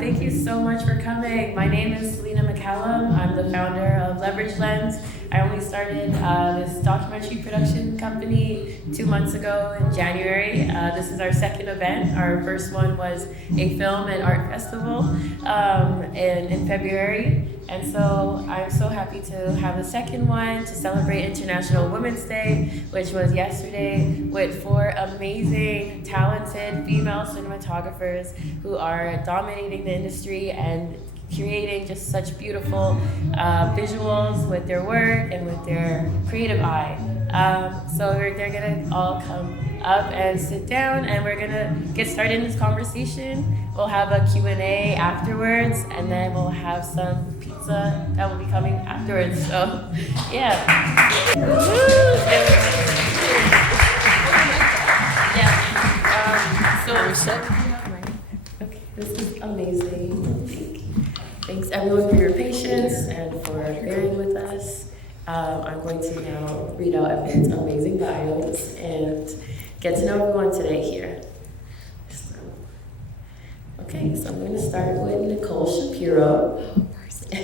Thank you so much for coming. My name is Selena McCallum. I'm the founder of Leverage Lens. I only started this documentary production company 2 months ago in January. This is our second event. Our first one was a film and art festival in February. And so I'm so happy to have the second one to celebrate International Women's Day, which was yesterday, with 4 amazing, talented female cinematographers who are dominating the industry and creating just such beautiful visuals with their work and with their creative eye. So they're gonna all come up and sit down, and we're gonna get started in this conversation. We'll have a Q&A afterwards, and then we'll have some pizza that will be coming afterwards. So, yeah. Okay, this is amazing. Thanks everyone for your patience and for bearing with us. I'm going to now read out everyone's amazing bios and get to know everyone today here. Okay, so I'm going to start with Nicole Shapiro. I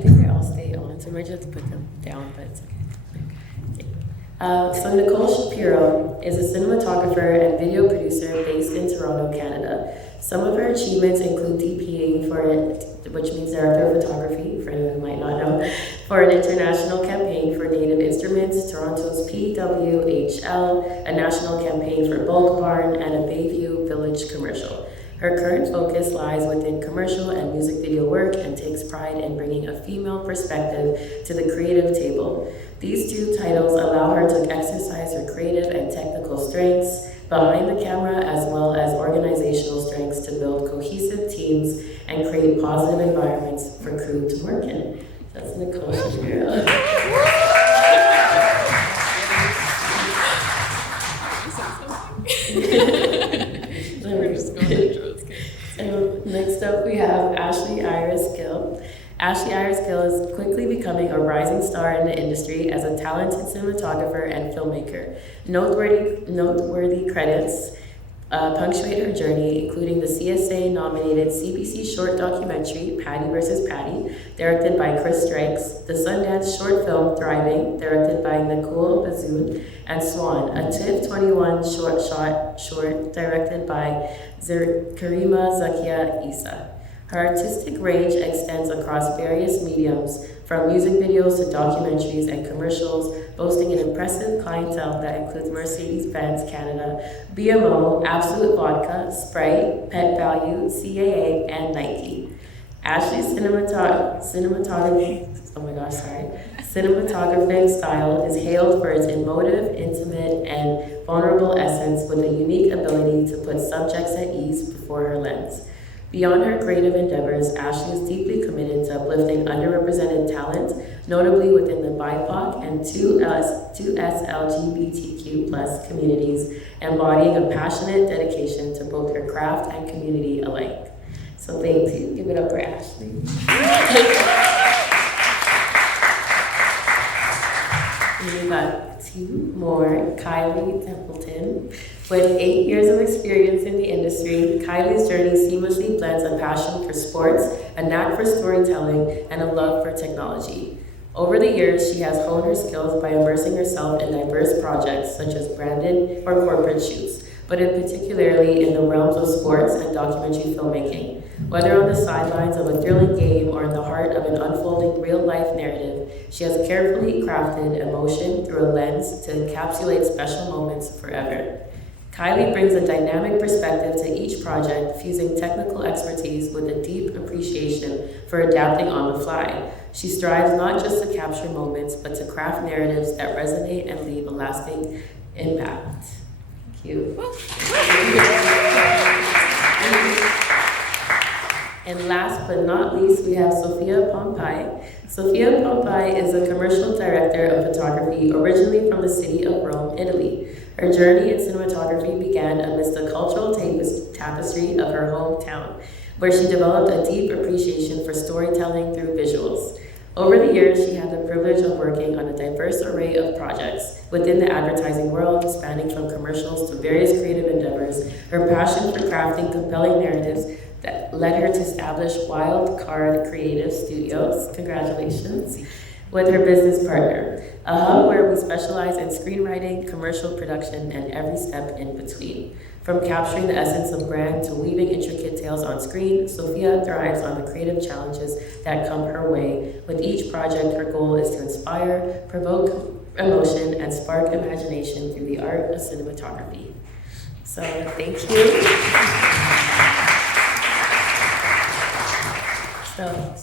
think they all stay on, so I might just have to put them down, but it's okay. So Nicole Shapiro is a cinematographer and video producer based in Toronto, Canada. Some of her achievements include DPing which means Director of Photography, for anyone who might not know, for an international campaign for Native Instruments, Toronto's PWHL, a national campaign for Bulk Barn, and a Bayview Village commercial. Her current focus lies within commercial and music video work and takes pride in bringing a female perspective to the creative table. These 2 titles allow her to exercise her creative and technical strengths behind the camera, as well as organizational strengths to build cohesive teams and create positive environments for crew to work in. That's Nicole Shapiro. So next up we have Ashley Iris Gill. Ashley Iris Gill is quickly becoming a rising star in the industry as a talented cinematographer and filmmaker. Noteworthy credits punctuate her journey, including the CSA-nominated CBC short documentary, Patty vs. Patty, directed by Chris Strikes, the Sundance short film, Thriving, directed by Nicole Bazoun, and Swan, a TIFF 21 short directed by Karima Zakia Isa. Her artistic range extends across various mediums, from music videos to documentaries and commercials, boasting an impressive clientele that includes Mercedes-Benz Canada, BMO, Absolute Vodka, Sprite, Pet Value, CAA, and Nike. Ashley's cinematographic style is hailed for its emotive, intimate, and vulnerable essence, with a unique ability to put subjects at ease before her lens. Beyond her creative endeavors, Ashley is deeply committed to uplifting underrepresented talent, notably within the BIPOC and 2S LGBTQ+ communities, embodying a passionate dedication to both her craft and community alike. So thank you. Give it up for Ashley. We got 2 more, Kylie Templeton. With 8 years of experience in the industry, Kylie's journey seamlessly blends a passion for sports, a knack for storytelling, and a love for technology. Over the years, she has honed her skills by immersing herself in diverse projects such as branded or corporate shoots, but in particularly in the realms of sports and documentary filmmaking. Whether on the sidelines of a thrilling game or in the heart of an unfolding real-life narrative, she has carefully crafted emotion through a lens to encapsulate special moments forever. Kylie brings a dynamic perspective to each project, fusing technical expertise with a deep appreciation for adapting on the fly. She strives not just to capture moments, but to craft narratives that resonate and leave a lasting impact. Thank you. And last but not least, we have Sophia Pompai. Sophia Pompai is a commercial director of photography originally from the city of Rome, Italy. Her journey in cinematography began amidst the cultural tapestry of her hometown, where she developed a deep appreciation for storytelling through visuals. Over the years, she had the privilege of working on a diverse array of projects within the advertising world, spanning from commercials to various creative endeavors. Her passion for crafting compelling narratives that led her to establish Wild Card Creative Studios, congratulations, with her business partner, a hub where we specialize in screenwriting, commercial production, and every step in between. From capturing the essence of brand to weaving intricate tales on screen, Sophia thrives on the creative challenges that come her way. With each project, her goal is to inspire, provoke emotion, and spark imagination through the art of cinematography. So, thank you. So,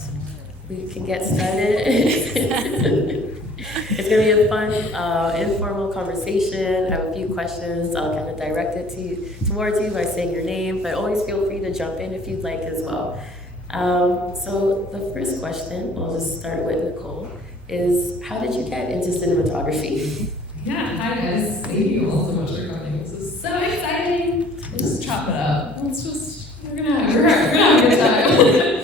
we can get started. It's going to be a fun, informal conversation. I have a few questions. I'll kind of direct it towards you by saying your name, but always feel free to jump in if you'd like as well. So the first question, we'll just start with Nicole, is how did you get into cinematography? Yeah, hi guys. Thank you all so much for coming. This is so exciting. Let's chop it up. We're gonna have a good time.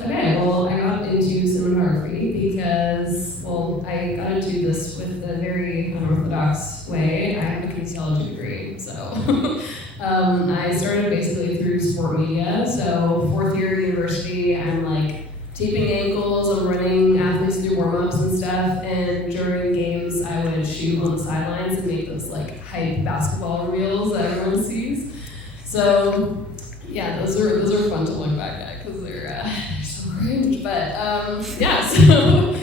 Okay, well, I got into cinematography because, well, I got into this with a very unorthodox way. I have a kinesiology degree, so I started basically through sport media. So fourth year university, I'm like taping ankles, I'm running athletes through warm-ups and stuff, and during games I would shoot on the sidelines and make those like hype basketball reels that everyone sees. So yeah, those are fun to look back at because they're so cringe. But yeah, so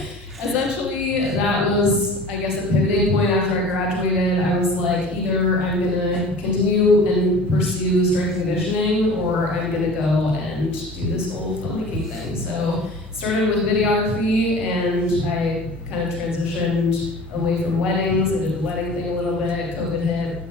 essentially that was, I guess, a pivoting point after I graduated. I was like, either I'm gonna continue and pursue strength conditioning, or I'm gonna go and do this whole filmmaking thing. So started with videography, and I kind of transitioned away from weddings. I did the wedding thing a little bit. COVID hit,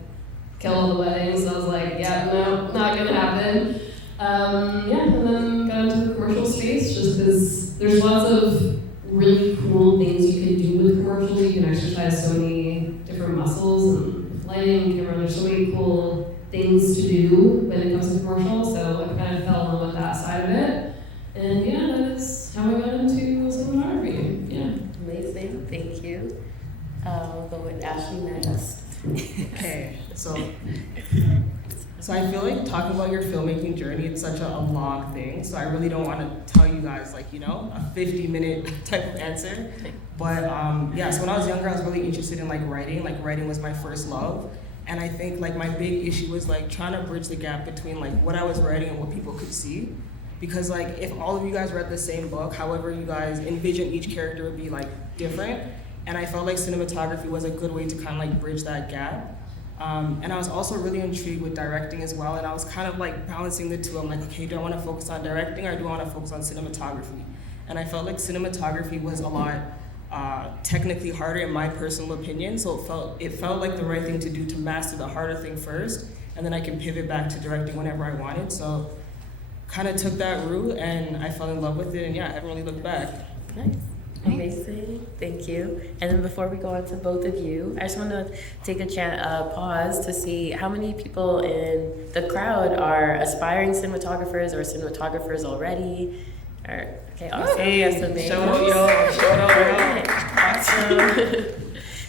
killed all the weddings. So I was like, yeah, no, not gonna happen. Yeah, and then got into the commercial space just because there's lots of really cool things you can do with commercials. You can exercise so many different muscles, and with lighting, camera, there's so many cool things to do when it comes to commercials. So I kind of fell in love with that side of it. And yeah, that is how I got into cinematography. Yeah. Amazing, thank you. We'll go with Ashley next. Okay, so I feel like talking about your filmmaking journey, it's such a long thing, so I really don't want to tell you guys like, you know, a 50-minute type of answer. But yeah, so when I was younger, I was really interested in like writing was my first love. And I think like my big issue was like trying to bridge the gap between like what I was writing and what people could see. Because like if all of you guys read the same book, however you guys envision each character would be like different. And I felt like cinematography was a good way to kind of like bridge that gap. And I was also really intrigued with directing as well, and I was kind of like balancing the two. I'm like, okay, do I want to focus on directing or do I want to focus on cinematography? And I felt like cinematography was a lot technically harder in my personal opinion, so it felt like the right thing to do to master the harder thing first, and then I can pivot back to directing whenever I wanted. So kind of took that route and I fell in love with it, and yeah, I haven't really looked back. Nice. Amazing, thank you. And then before we go on to both of you, I just want to take a pause to see how many people in the crowd are aspiring cinematographers or cinematographers already. Okay, awesome. Hey, so awesome.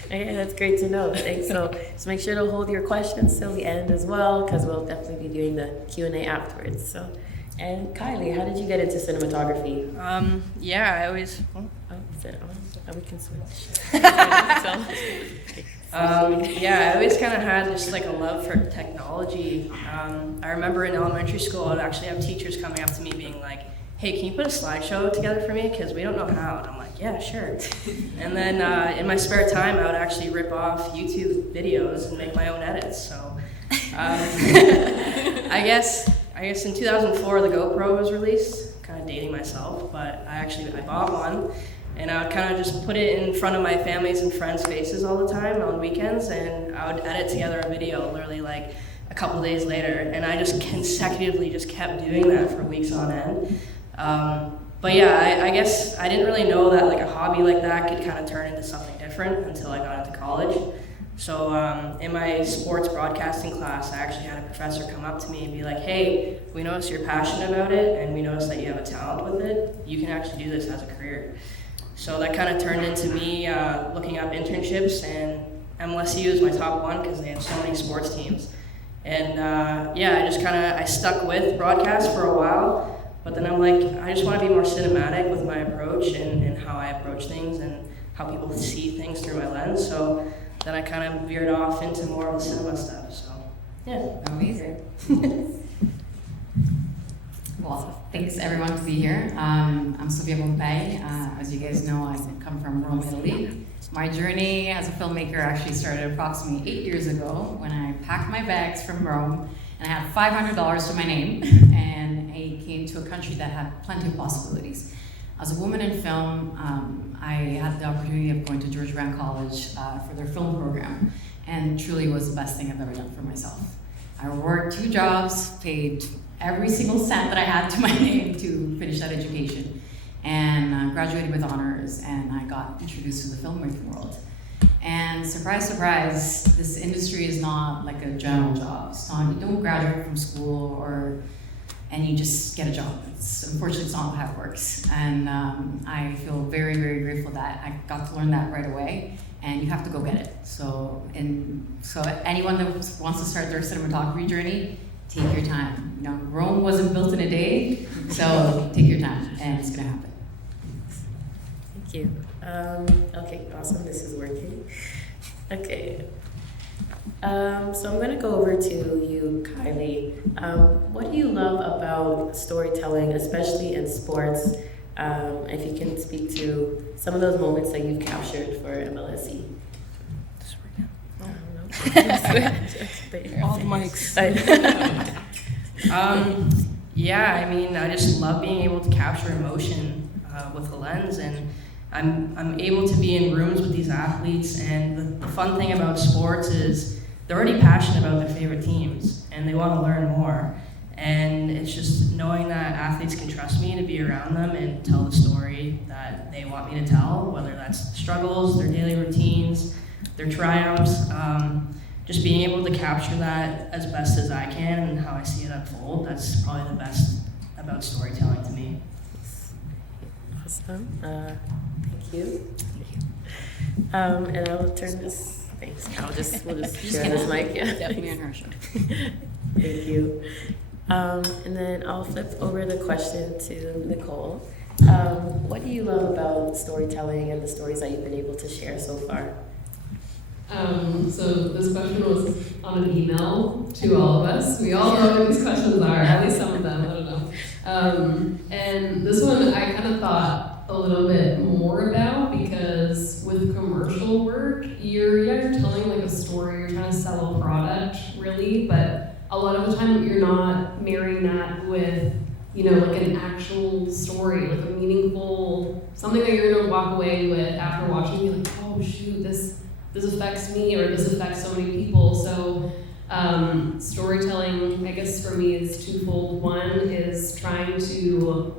Okay, that's great to know. Thanks. So make sure to hold your questions till the end as well, because we'll definitely be doing the Q&A afterwards. So. And Kylie, how did you get into cinematography? Yeah, I always. We can switch. Yeah, I always kind of had just like a love for technology. I remember in elementary school, I'd actually have teachers coming up to me being like, "Hey, can you put a slideshow together for me? Because we don't know how." And I'm like, "Yeah, sure." And then in my spare time, I would actually rip off YouTube videos and make my own edits. So I guess in 2004 the GoPro was released, kind of dating myself, but I bought one, and I would kind of just put it in front of my family's and friends' faces all the time on weekends, and I would edit together a video literally like a couple days later, and I just consecutively just kept doing that for weeks on end. But yeah, I guess I didn't really know that like a hobby like that could kind of turn into something different until I got into college. So in my sports broadcasting class, I actually had a professor come up to me and be like, hey, we notice you're passionate about it and we notice that you have a talent with it. You can actually do this as a career. So that kind of turned into me looking up internships, and MLSU is my top one because they have so many sports teams. And I stuck with broadcast for a while, but then I'm like, I just want to be more cinematic with my approach and how I approach things and how people see things through my lens. So then I kind of veered off into more of the cinema stuff. So yeah. Amazing. Well, thanks everyone to be here. I'm Sofia Bombay. As you guys know, I come from Rome, Italy. My journey as a filmmaker actually started approximately 8 years ago when I packed my bags from Rome and I had $500 to my name, and I came to a country that had plenty of possibilities. As a woman in film, I had the opportunity of going to George Brown College for their film program, and truly was the best thing I've ever done for myself. I worked 2 jobs, paid every single cent that I had to my name to finish that education, and graduated with honors, and I got introduced to the filmmaking world. And surprise, surprise, this industry is not like a general job. It's not, you don't graduate from school and you just get a job. Unfortunately, it's not how it works. And I feel very, very grateful that I got to learn that right away, and you have to go get it. So anyone that wants to start their cinematography journey, take your time. You know, Rome wasn't built in a day, so take your time, and it's gonna happen. Thank you. Okay, awesome, this is working. Okay. So I'm going to go over to you, Kylie. What do you love about storytelling, especially in sports? If you can speak to some of those moments that you've captured for MLSE. All the mics. I just love being able to capture emotion with a lens, and I'm able to be in rooms with these athletes, and the fun thing about sports is they're already passionate about their favorite teams and they want to learn more, and it's just knowing that athletes can trust me to be around them and tell the story that they want me to tell, whether that's struggles, their daily routines, their triumphs. Just being able to capture that as best as I can and how I see it unfold, that's probably the best about storytelling to me. Awesome. Thank you. And I will turn this. Thanks. We'll just share this mic. Yeah. Definitely in her show. Thank you. And then I'll flip over the question to Nicole. What do you love about storytelling and the stories that you've been able to share so far? So this question was on an email to all of us. We all know what these questions are, at least some of them, I don't know. And this one I kind of thought a little bit more about, because with commercial work, you're telling like a story, you're trying to sell a product really, but a lot of the time you're not marrying that with, like an actual story, like a meaningful, something that you're gonna walk away with after watching, you're like, oh shoot, this affects me, or this affects so many people. So storytelling, I guess for me, is twofold. One is trying to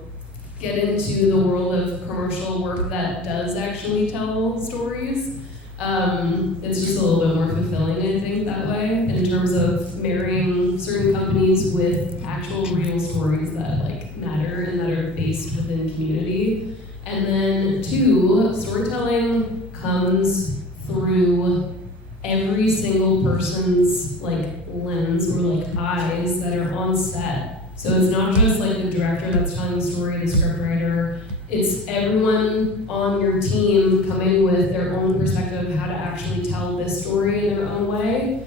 get into the world of commercial work that does actually tell stories. It's just a little bit more fulfilling, I think, that way, in terms of marrying certain companies with actual real stories that like matter and that are based within community. And then 2, storytelling comes through every single person's like lens or like eyes that are on set. So it's not just like the director that's telling the story, the scriptwriter. It's everyone on your team coming with their own perspective of how to actually tell this story in their own way.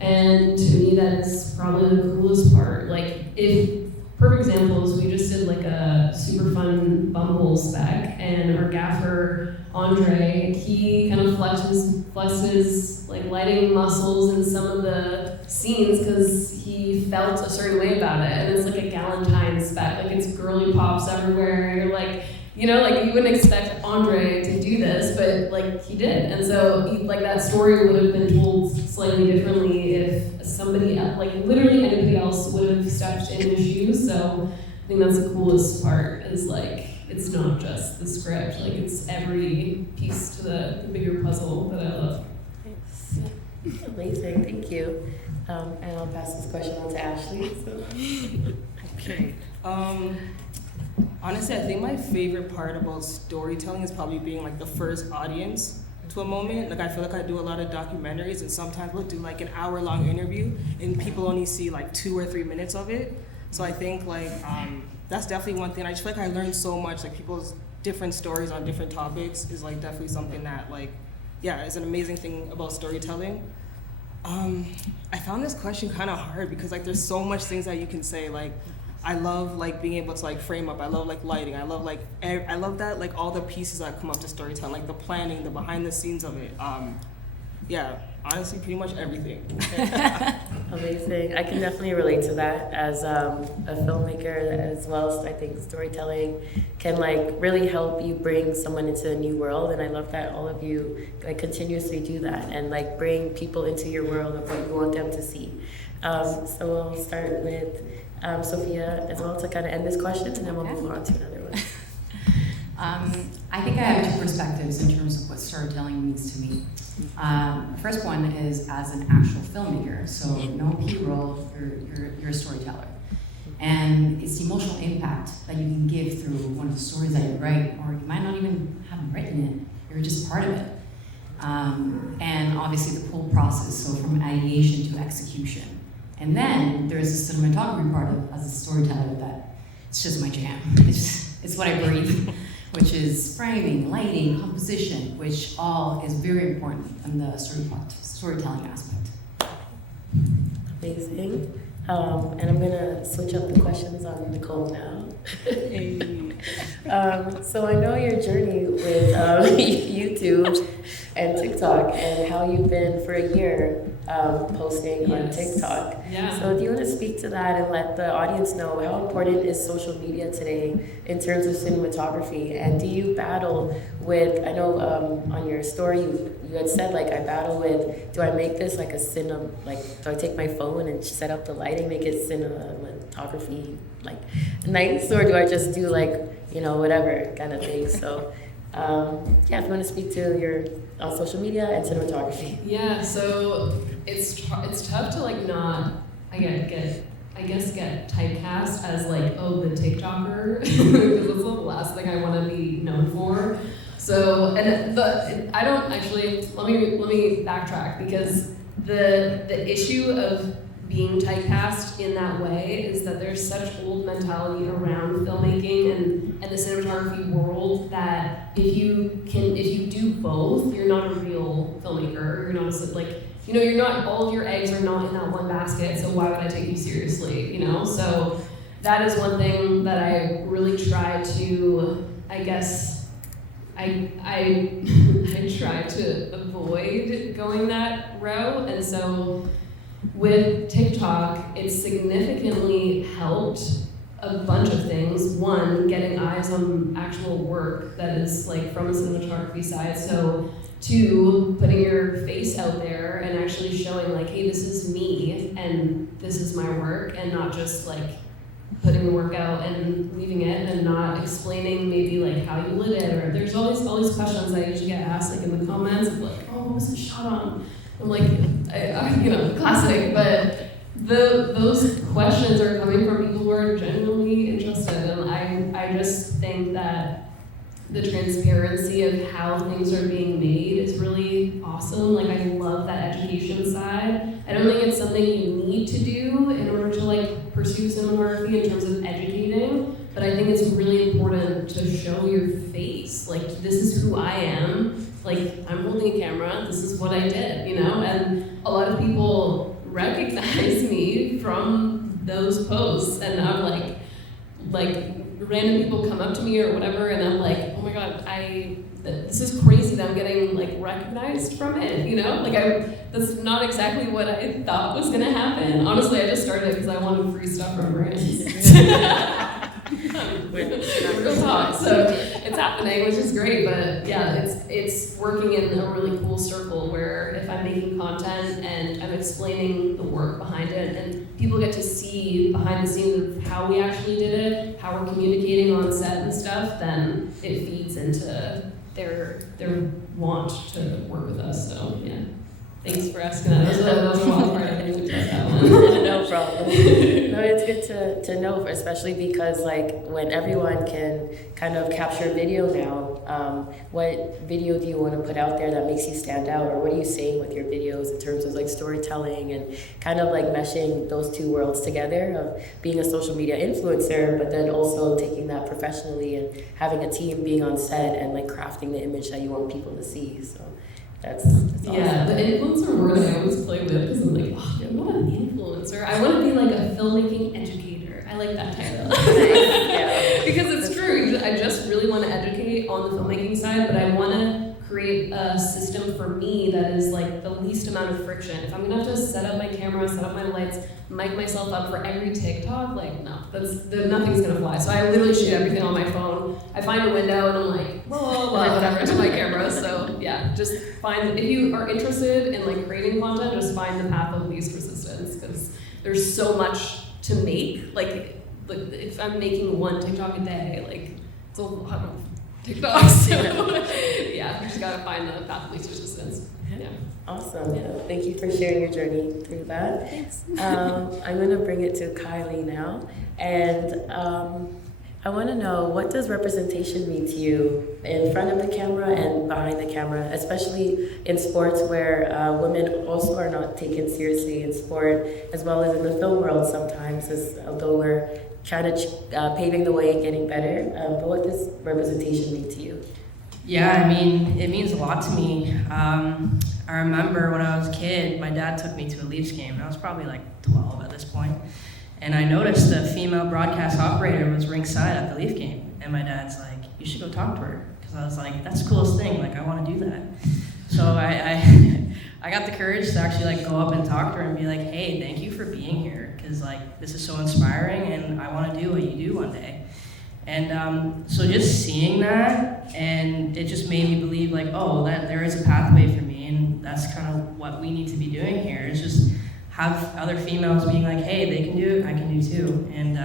And to me, that's probably the coolest part. Like, if perfect examples, we just did like a super fun Bumble spec, and our gaffer Andre, he kind of flexes like lighting muscles in some of the scenes because he felt a certain way about it, and it's like a Galentine spec, like it's girly pops everywhere. You're like, like you wouldn't expect Andre to do this, but like he did, and so like that story would have been told slightly differently if somebody else, like literally anybody else, would have stepped in his shoes. So I think that's the coolest part, is like it's not just the script, like it's every piece to the bigger puzzle that I love. Thanks. Amazing, thank you. And I'll pass this question on to Ashley. So. Okay. Honestly, I think my favorite part about storytelling is probably being like the first audience to a moment. Like I feel like I do a lot of documentaries, and sometimes we'll do like an hour-long interview, and people only see like 2 or 3 minutes of it. So I think like that's definitely one thing. I just feel like I learned so much. Like people's different stories on different topics is like definitely something that like, yeah, is an amazing thing about storytelling. I found this question kind of hard because like there's so much things that you can say. Like I love like being able to like frame up. I love like lighting. I love like I love that like all the pieces that come up to storytelling, like the planning, the behind the scenes of it. Yeah, honestly, pretty much everything. Amazing. I can definitely relate to that as a filmmaker as well as I think storytelling can like really help you bring someone into a new world, and I love that all of you like continuously do that and like bring people into your world of what you want them to see. So we'll start with Sophia as well to kind of end this question, and then we'll move on to another one. I think I have two perspectives in terms of what storytelling means to me. The first one is as an actual filmmaker, so no P-roll, you're a storyteller. And it's the emotional impact that you can give through one of the stories that you write, or you might not even have written it, you're just part of it. And obviously the whole process, so from ideation to execution. And then there's the cinematography part of as a storyteller that it's just my jam. It's what I breathe, which is framing, lighting, composition, which all is very important in the storytelling aspect. Amazing. And I'm gonna switch up the questions on Nicole now. So I know your journey with YouTube and TikTok and how you've been for a year posting on TikTok. Yeah. So do you want to speak to that and let the audience know how important is social media today in terms of cinematography? And do you battle with, I know on your story you had said like I battle with, do I make this like do I take my phone and set up the lighting, make it cinematography like nice, or do I just do like, you know, whatever kind of thing? So yeah, if you want to speak to your on social media and cinematography. Yeah, so it's tough to like not get typecast as like, oh, the TikToker, because that's the last thing I want to be known for. So I don't actually, let me backtrack, because the issue of being typecast in that way is that there's such old mentality around filmmaking and the cinematography world that if you do both, you're not a real filmmaker. You're not you're not, all of your eggs are not in that one basket, so why would I take you seriously, you know? So that is one thing that I really try to, I guess, I try to avoid going that route, and so with TikTok, it's significantly helped a bunch of things. One, getting eyes on actual work that is like from a cinematography side. So 2, putting your face out there and actually showing like, hey, this is me and this is my work, and not just like putting the work out and leaving it and not explaining maybe like how you lit it, or there's all these questions that I usually get asked like in the comments of like, oh, what was it shot on? I'm like, classic, but those questions are coming from people who are genuinely interested, and I just think that the transparency of how things are being made is really awesome. Like, I love that education side. I don't think it's something you need to do in order to like pursue cinematography in terms of educating, but I think it's really important to show your face. Like, this is who I am. Like, I'm holding a camera, this is what I did, you know? And a lot of people recognize me from those posts, and I'm like random people come up to me or whatever, and I'm like, oh my God, this is crazy that I'm getting like recognized from it, you know? Like, that's not exactly what I thought was gonna happen. Honestly, I just started it because I wanted free stuff from brands. Real talk. So it's happening, which is great, but yeah, it's working in a really cool circle where if I'm making content and I'm explaining the work behind it, and people get to see behind the scenes of how we actually did it, how we're communicating on set and stuff, then it feeds into their want to work with us. So yeah. Thanks for asking that. That was a wild part. I didn't expect that one. No problem. No, it's good to know, especially because like when everyone can kind of capture video now, what video do you want to put out there that makes you stand out, or what are you saying with your videos in terms of like storytelling and kind of like meshing those two worlds together of being a social media influencer, but then also taking that professionally and having a team being on set and like crafting the image that you want people to see. So that's awesome. Yeah, the influencer word I always play with because I'm like, oh, I'm not an influencer. I want to be like a filmmaking educator. I like that title. Yeah. Because it's true. I just really want to educate on the filmmaking side, but I want to create a system for me that is like the least amount of friction. If I'm gonna have to set up my camera, set up my lights, mic myself up for every TikTok, like no, nothing's gonna fly. So I literally shoot everything on my phone. I find a window and I'm like, blah, blah, whatever to my camera. So yeah, just find, if you are interested in like creating content, just find the path of least resistance because there's so much to make. Like if I'm making one TikTok a day, like it's a lot of TikToks. So yeah, you just gotta find the path of least resistance. Yeah. Awesome. Yeah. Thank you for sharing your journey through that. Thanks. I'm going to bring it to Kylie now. And I want to know, what does representation mean to you in front of the camera and behind the camera, especially in sports where women also are not taken seriously in sport, as well as in the film world sometimes, although we're kind of paving the way, getting better. But what does representation mean to you? Yeah, I mean, it means a lot to me. I remember when I was a kid, my dad took me to a Leafs game, and I was probably like 12 at this point. And I noticed the female broadcast operator was ringside at the Leaf game. And my dad's like, you should go talk to her. Because I was like, that's the coolest thing, like I want to do that. So I got the courage to actually like go up and talk to her and be like, hey, thank you for being here. Because like, this is so inspiring and I want to do what you do one day. And so just seeing that, and it just made me believe like, oh, that there is a pathway for me, and that's kind of what we need to be doing here, is just have other females being like, hey, they can do it, I can do too. And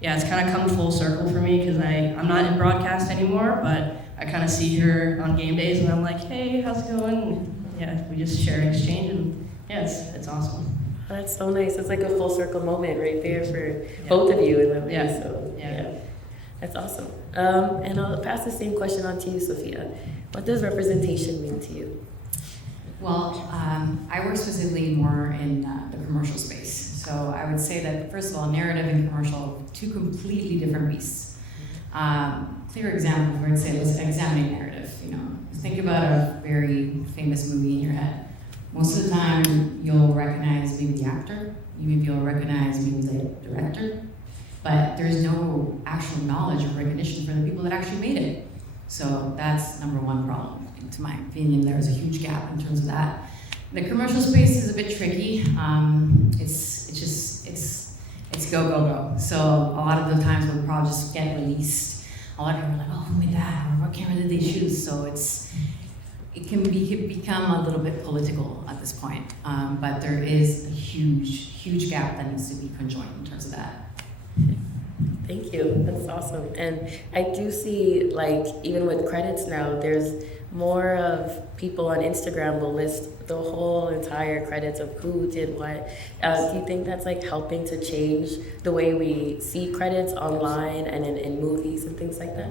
yeah, it's kind of come full circle for me because I'm not in broadcast anymore, but I kind of see her on game days and I'm like, hey, how's it going? And yeah, we just share and exchange, and yeah, it's awesome. That's so nice. It's like a full circle moment right there for both of you in a way. Yeah. So yeah. That's awesome. And I'll pass the same question on to you, Sophia. What does representation mean to you? Well, I work specifically more in the commercial space. So I would say that, first of all, narrative and commercial, two completely different beasts. Clear example, I would say, was examining narrative. Think about a very famous movie in your head. Most of the time, you'll recognize maybe the actor, you'll recognize maybe the director, but there's no actual knowledge or recognition for the people that actually made it. So that's number one problem. To my opinion, there's a huge gap in terms of that. The commercial space is a bit tricky. It's go, go, go. So a lot of the times when projects get released, a lot of people are like, oh, who made that? Or what camera did they choose? So it can become a little bit political at this point. But there is a huge gap that needs to be conjoined in terms of that. Thank you. That's awesome. And I do see, like, even with credits now, there's more of people on Instagram will list the whole entire credits of who did what. Do you think that's like helping to change the way we see credits online and in movies and things like that?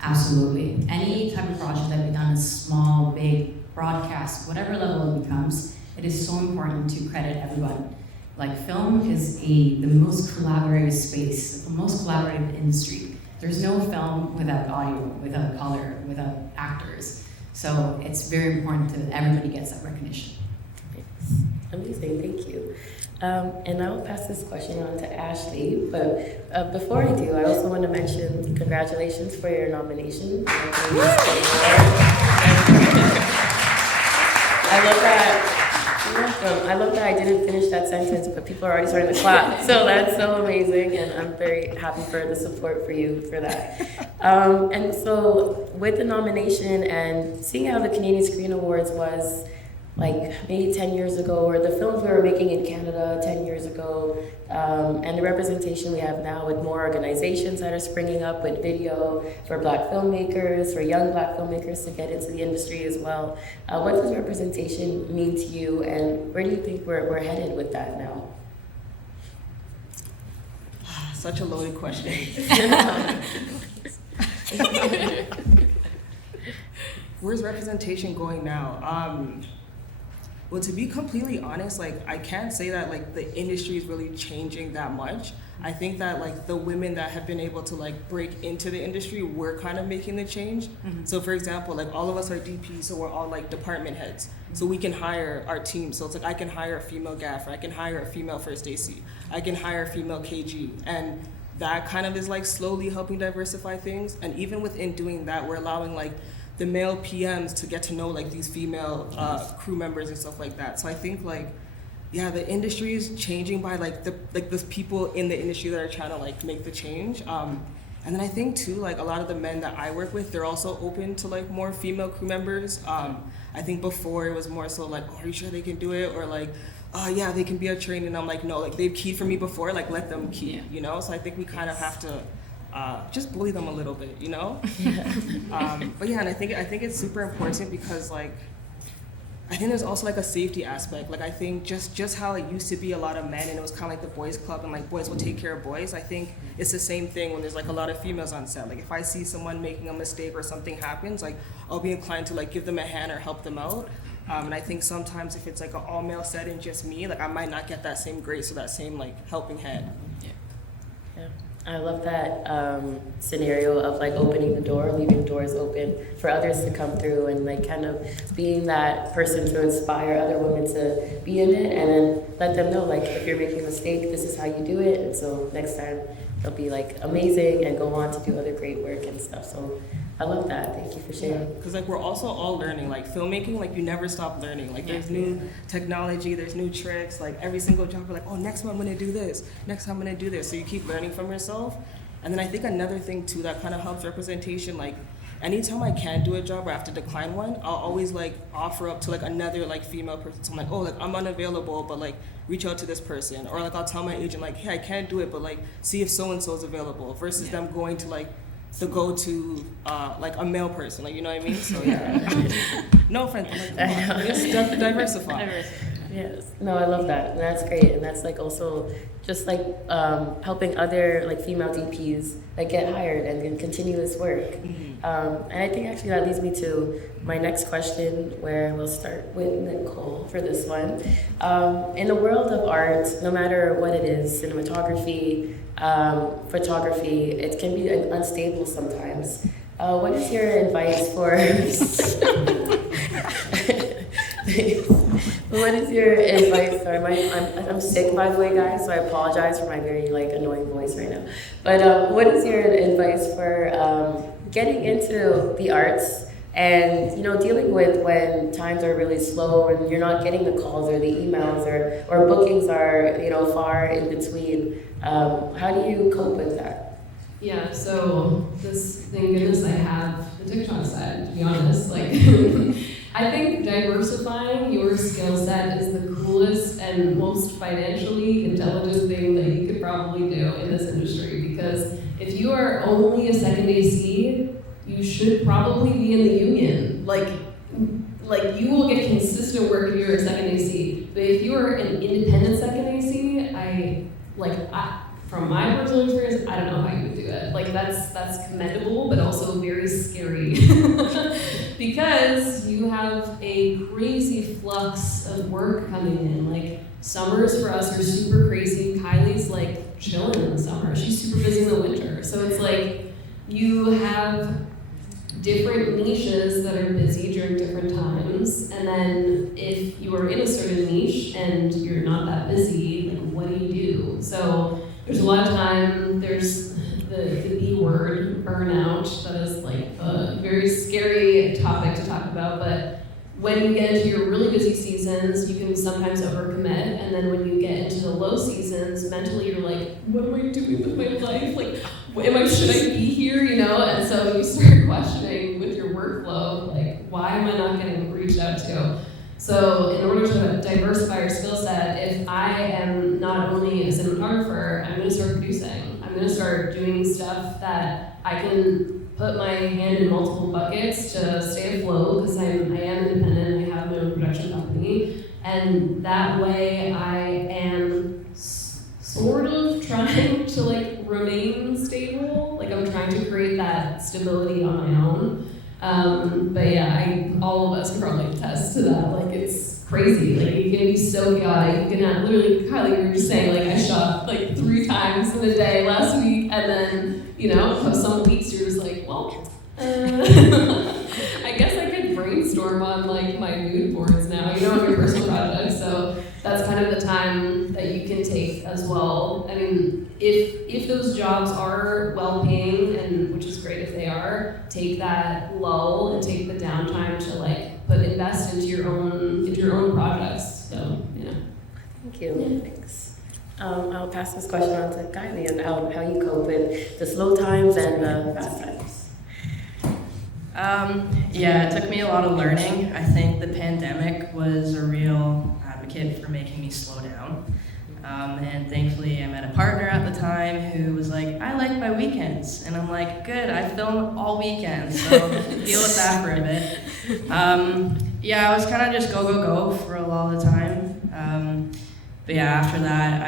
Absolutely. Any type of project that we've done is small, big, broadcast, whatever level it becomes, it is so important to credit everyone. Like, film is the most collaborative space, the most collaborative industry. There's no film without audio, without color, without actors. So it's very important that everybody gets that recognition. Amazing, thank you. And I'll pass this question on to Ashley, but before I do, I also want to mention congratulations for your nomination. I love that I didn't finish that sentence, but people are already starting to clap. So that's so amazing, and I'm very happy for the support for you for that. And so with the nomination and seeing how the Canadian Screen Awards was like maybe 10 years ago, or the films we were making in Canada 10 years ago, and the representation we have now with more organizations that are springing up with video for Black filmmakers, for young Black filmmakers to get into the industry as well. What does representation mean to you, and where do you think we're headed with that now? Such a loaded question. Where's representation going now? Well, to be completely honest, like I can't say that like the industry is really changing that much. I think that like the women that have been able to like break into the industry, we're kind of making the change. So for example, like all of us are DPs, so we're all like department heads. So we can hire our team. So it's like I can hire a female gaffer, I can hire a female first AC, I can hire a female KG, and that kind of is like slowly helping diversify things. And even within doing that, we're allowing like the male PMs to get to know like these female crew members and stuff like that. So I think like, yeah, the industry is changing by like the people in the industry that are trying to like make the change. And then I think too, like a lot of the men that I work with, they're also open to like more female crew members. I think before it was more so like, oh, are you sure they can do it? Or like, oh yeah, they can be a trainee. And I'm like, no, like they've keyed for me before, like let them key, you know? So I think we kind of have to just bully them a little bit, you know? But yeah, and I think it's super important because like, I think there's also like a safety aspect. Like I think just how it used to be a lot of men and it was kind of like the boys club and like boys will take care of boys. I think it's the same thing when there's like a lot of females on set. Like if I see someone making a mistake or something happens, like I'll be inclined to like give them a hand or help them out. And I think sometimes if it's like an all male set and just me, like I might not get that same grace or that same like helping hand. Yeah. I love that scenario of like opening the door, leaving doors open for others to come through, and like kind of being that person to inspire other women to be in it, and then let them know like if you're making a mistake, this is how you do it, and so next time they'll be like amazing and go on to do other great work and stuff. So I love that. Thank you for sharing. Because like we're also all learning, like filmmaking, like you never stop learning. Like there's new technology, there's new tricks. Like every single job, we're like, oh, next time I'm gonna do this. Next time I'm gonna do this. So you keep learning from yourself. And then I think another thing too that kind of helps representation. Like anytime I can't do a job or I have to decline one, I'll always like offer up to like another like female person. So I'm like, oh, like I'm unavailable, but like reach out to this person. Or like I'll tell my agent like, hey, I can't do it, but like see if so and so is available. Versus them going to like the go-to like a male person, like you know what I mean? So yeah. No offense, but like just diversify. Yes. No, I love that. And that's great. And that's like also just like helping other like female DPs like get hired and continue this work. And I think actually that leads me to my next question, where we'll start with Nicole for this one. In the world of art, no matter what it is, cinematography, photography, it can be unstable sometimes. What is your advice for what is your advice? Sorry, I'm sick, by the way, guys, so I apologize for my very like annoying voice right now. But what is your advice for getting into the arts and dealing with when times are really slow and you're not getting the calls or the emails or bookings are far in between? How do you cope with that? Yeah, so thank goodness I have the TikTok side, to be honest. Like, I think diversifying your skill set is the coolest and most financially intelligent thing that you could probably do in this industry. Because if you are only a second AC, you should probably be in the union. Like you will get consistent work if you're a second AC. But if you are an independent second AC, from my personal experience, I don't know how you would do it. Like that's commendable, but also very scary. Because you have a crazy flux of work coming in. Like summers for us are super crazy. Kylie's like chilling in the summer. She's super busy in the winter. So it's like you have different niches that are busy during different times, and then if you are in a certain niche and you're not that busy, like what do you do? So there's a lot of time, there's the B word, burnout, that is like a very scary topic to talk about, but when you get into your really busy seasons, you can sometimes overcommit, and then when you get into the low seasons, mentally you're like, what am I doing with my life? Like, should I be here, And so you start questioning with your workflow, like, why am I not getting reached out to? So in order to diversify your skill set, if I am not only a cinematographer, I'm going to start producing. I'm going to start doing stuff that I can put my hand in multiple buckets to stay afloat, because I am independent, I have my own production company, and that way I am sort of trying to like remain stable. Like I'm trying to create that stability on my own. But yeah, all of us can probably attest to that. Like it's crazy. Like it can be so chaotic. You can have literally, Kylie, you were just saying, like I shot like 3 times in a day last week, and then, you know, some weeks you're just like, well, I guess I could brainstorm on like my mood boards now, you know, your personal projects. So that's kind of the time that you can take as well. I mean, if those jobs are well paying, and which is great if they are, take that lull and take the downtime to like invest into your own projects. So yeah. Thank you. Thanks. I'll pass this question on to Kylie and how you cope with the slow times and the fast times. Yeah, it took me a lot of learning. I think the pandemic was a real advocate for making me slow down. And thankfully I met a partner at the time who was like, I like my weekends. And I'm like, good, I film all weekends, so deal with that for a bit. Yeah, I was kind of just go for a lot of the time. But yeah, after that,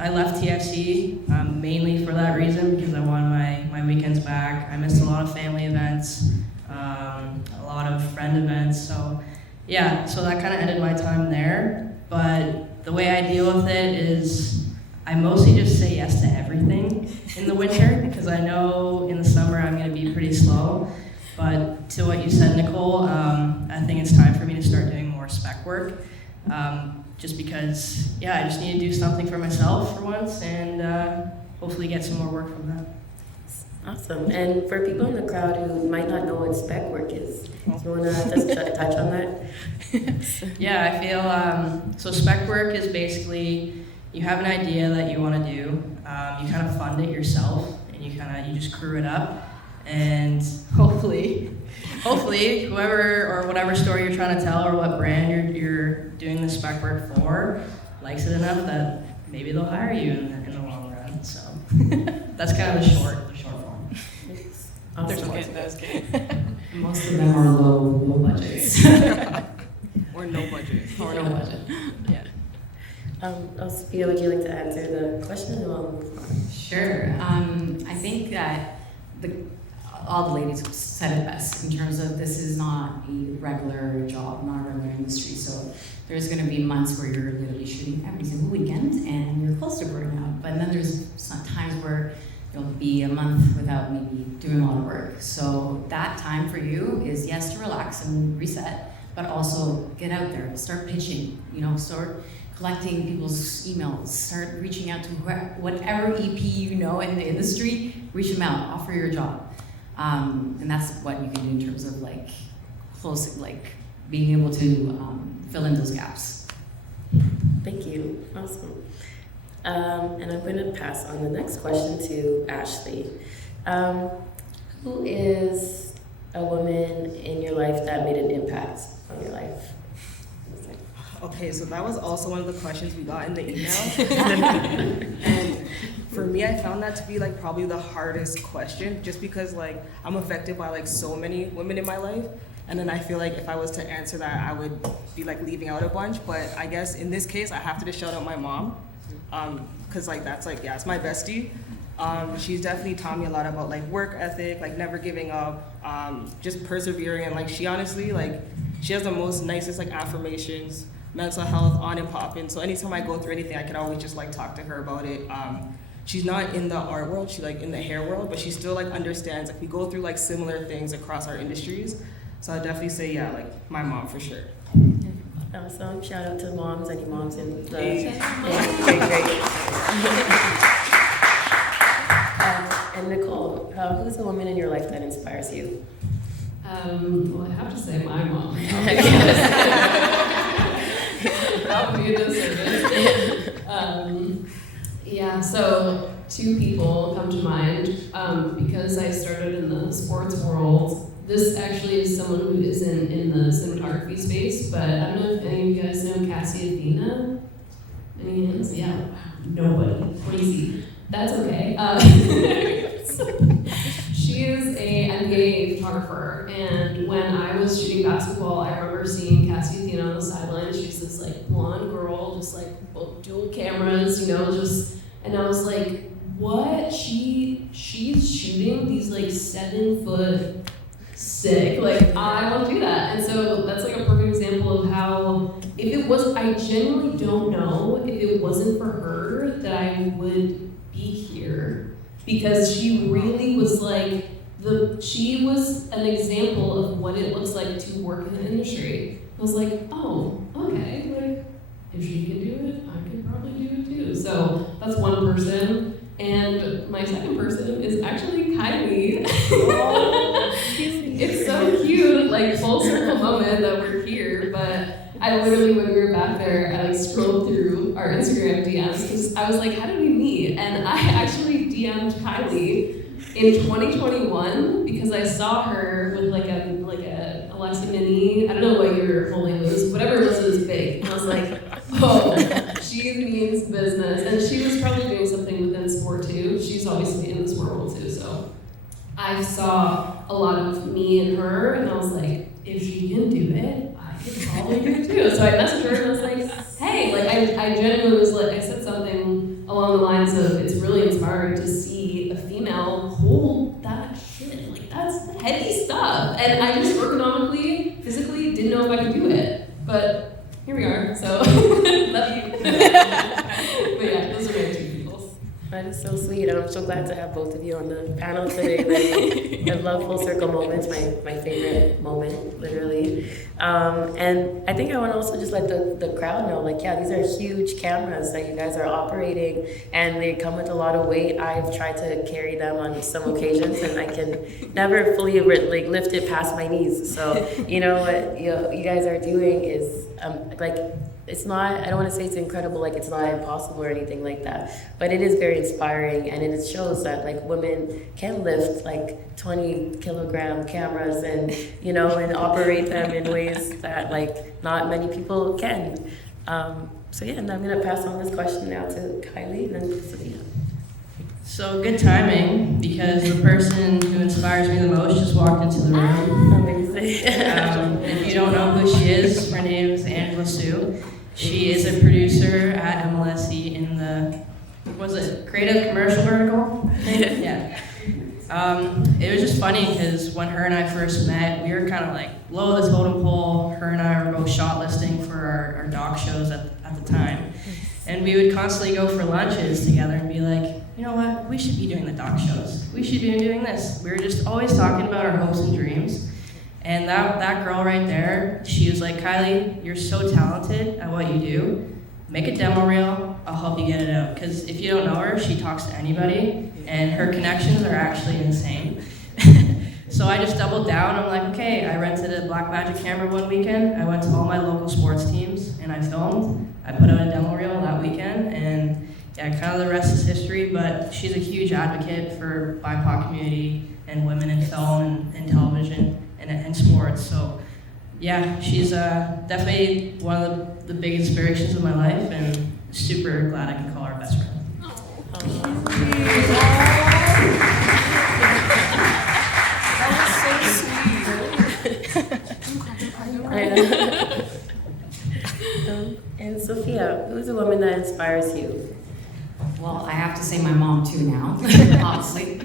I left TFC mainly for that reason, because I wanted my weekends back. I missed a lot of family events, a lot of friend events. So yeah, so that kind of ended my time there. But the way I deal with it is I mostly just say yes to everything in the winter, because I know in the summer I'm going to be pretty slow. But to what you said, Nicole, I think it's time for me to start doing more spec work. Just because, yeah, I just need to do something for myself for once, and hopefully get some more work from that. Awesome. And for people in the crowd who might not know what spec work is, do you want to just touch on that? Yeah, I feel, so spec work is basically, you have an idea that you want to do, you kind of fund it yourself, and you just crew it up, and hopefully whoever or whatever story you're trying to tell, or what brand you're doing the spec work for, likes it enough that maybe they'll hire you in the long run. So that's kind of the short form. Awesome. Most of them are low budgets. Or no budget. Or no budget. Yeah. Sophia, would you like to answer the question? Sure. I think that all the ladies said it best in terms of this is not a regular job, not a regular industry. So there's going to be months where you're literally shooting every single weekend and you're close to burnout. But then there's some times where you'll be a month without maybe doing a lot of work. So that time for you is, yes, to relax and reset, but also get out there, start pitching, start collecting people's emails, start reaching out to whatever EP you know in the industry, reach them out, offer your job. And that's what you can do in terms of being able to fill in those gaps. Thank you. Awesome. And I'm going to pass on the next question to Ashley. Who is a woman in your life that made an impact on your life? Okay, so that was also one of the questions we got in the email. And for me, I found that to be probably the hardest question, just because I'm affected by so many women in my life. And then I feel like if I was to answer that, I would be leaving out a bunch. But I guess in this case, I have to just shout out my mom. Cause that's it's my bestie. She's definitely taught me a lot about work ethic, never giving up, just persevering. And she honestly, she has the most nicest affirmations, mental health on and popping. So anytime I go through anything, I can always just talk to her about it. She's not in the art world, she's in the hair world, but she still understands we go through similar things across our industries. So I definitely say my mom for sure. Awesome. Shout out to moms, any moms in the Hey. great. And Nicole, who's a woman in your life that inspires you? Well, I have to say my mom. Probably a disservice. Yeah, so 2 people come to mind. Because I started in the sports world, this actually is someone who isn't in the cinematography space, but I don't know if any of you guys know Athena. Any hands? Yeah, nobody. Crazy. That's okay. She is a NBA photographer, and when I was shooting basketball, I remember seeing Athena on the sideline. She's this like blonde girl, just like dual cameras, you know, just, and I was like, what? She's shooting these like 7-foot sick. Like, I want to do that. And so that's like a perfect example of how, if it was, I genuinely don't know if it wasn't for her that I would be here, because she really was like, she was an example of what it looks like to work in the industry. I was like, oh, okay, like, if she can do it, I can probably do it too. So that's one person. And my second person is actually Kylie. Oh, It's so cute, like full circle moment that we're here. But I literally, when we were back there, I like scrolled through our Instagram DMs because I was like, how did we meet? And I actually DM'd Kylie in 2021 because I saw her with like a Alexa Mini. I don't know what your holding was, whatever it was big. And I was like, oh, she means business. And she was probably doing something within sport too. She's obviously in the sport world too. So I saw a lot of me and her, and I was like, if she can do it, I can probably do it too. So I messaged her and I was like, hey, like I genuinely was like, I said something along the lines of, it's really inspiring to see a female hold that shit. Like, that's heavy stuff. And I just ergonomically, physically didn't know if I could do it. But here we are, so love you. But yeah, those are my two people. that is so sweet. I'm so glad to have both of you on the panel today. I love full circle moments, my favorite moment, literally. And I think I want to also just let the crowd know, like, yeah, these are huge cameras that you guys are operating, and they come with a lot of weight. I've tried to carry them on some occasions, and I can never fully like lift it past my knees. So, you know what you guys are doing is like, it's not, I don't want to say it's incredible, like it's not impossible or anything like that, but it is very inspiring, and it shows that like women can lift like 20 kilogram cameras and, you know, and operate them in ways that like not many people can. So yeah, and I'm going to pass on this question now to Kylie and then Sophia. So good timing, because the person who inspires me the most just walked into the room. Amazing. If you don't know who she is, her name is Angela Sue. She is a producer at MLSE in the, was it creative commercial vertical? Yeah. It was just funny because when her and I first met, we were kind of like low the totem pole. Her and I were both shot listing for our doc shows at the time. And we would constantly go for lunches together and be like, you know what, we should be doing the doc shows. We should be doing this. We were just always talking about our hopes and dreams. And that girl right there, she was like, Kylie, you're so talented at what you do. Make a demo reel, I'll help you get it out. Because if you don't know her, she talks to anybody, and her connections are actually insane. So I just doubled down. I'm like, okay, I rented a Blackmagic camera one weekend. I went to all my local sports teams, and I filmed. I put out a demo reel that weekend, and yeah, kind of the rest is history, but she's a huge advocate for BIPOC community and women in film and television and sports. So yeah, she's definitely one of the big inspirations of my life, and super glad I can call her best friend. And Sophia, who's a woman that inspires you? Well, I have to say my mom too now, obviously.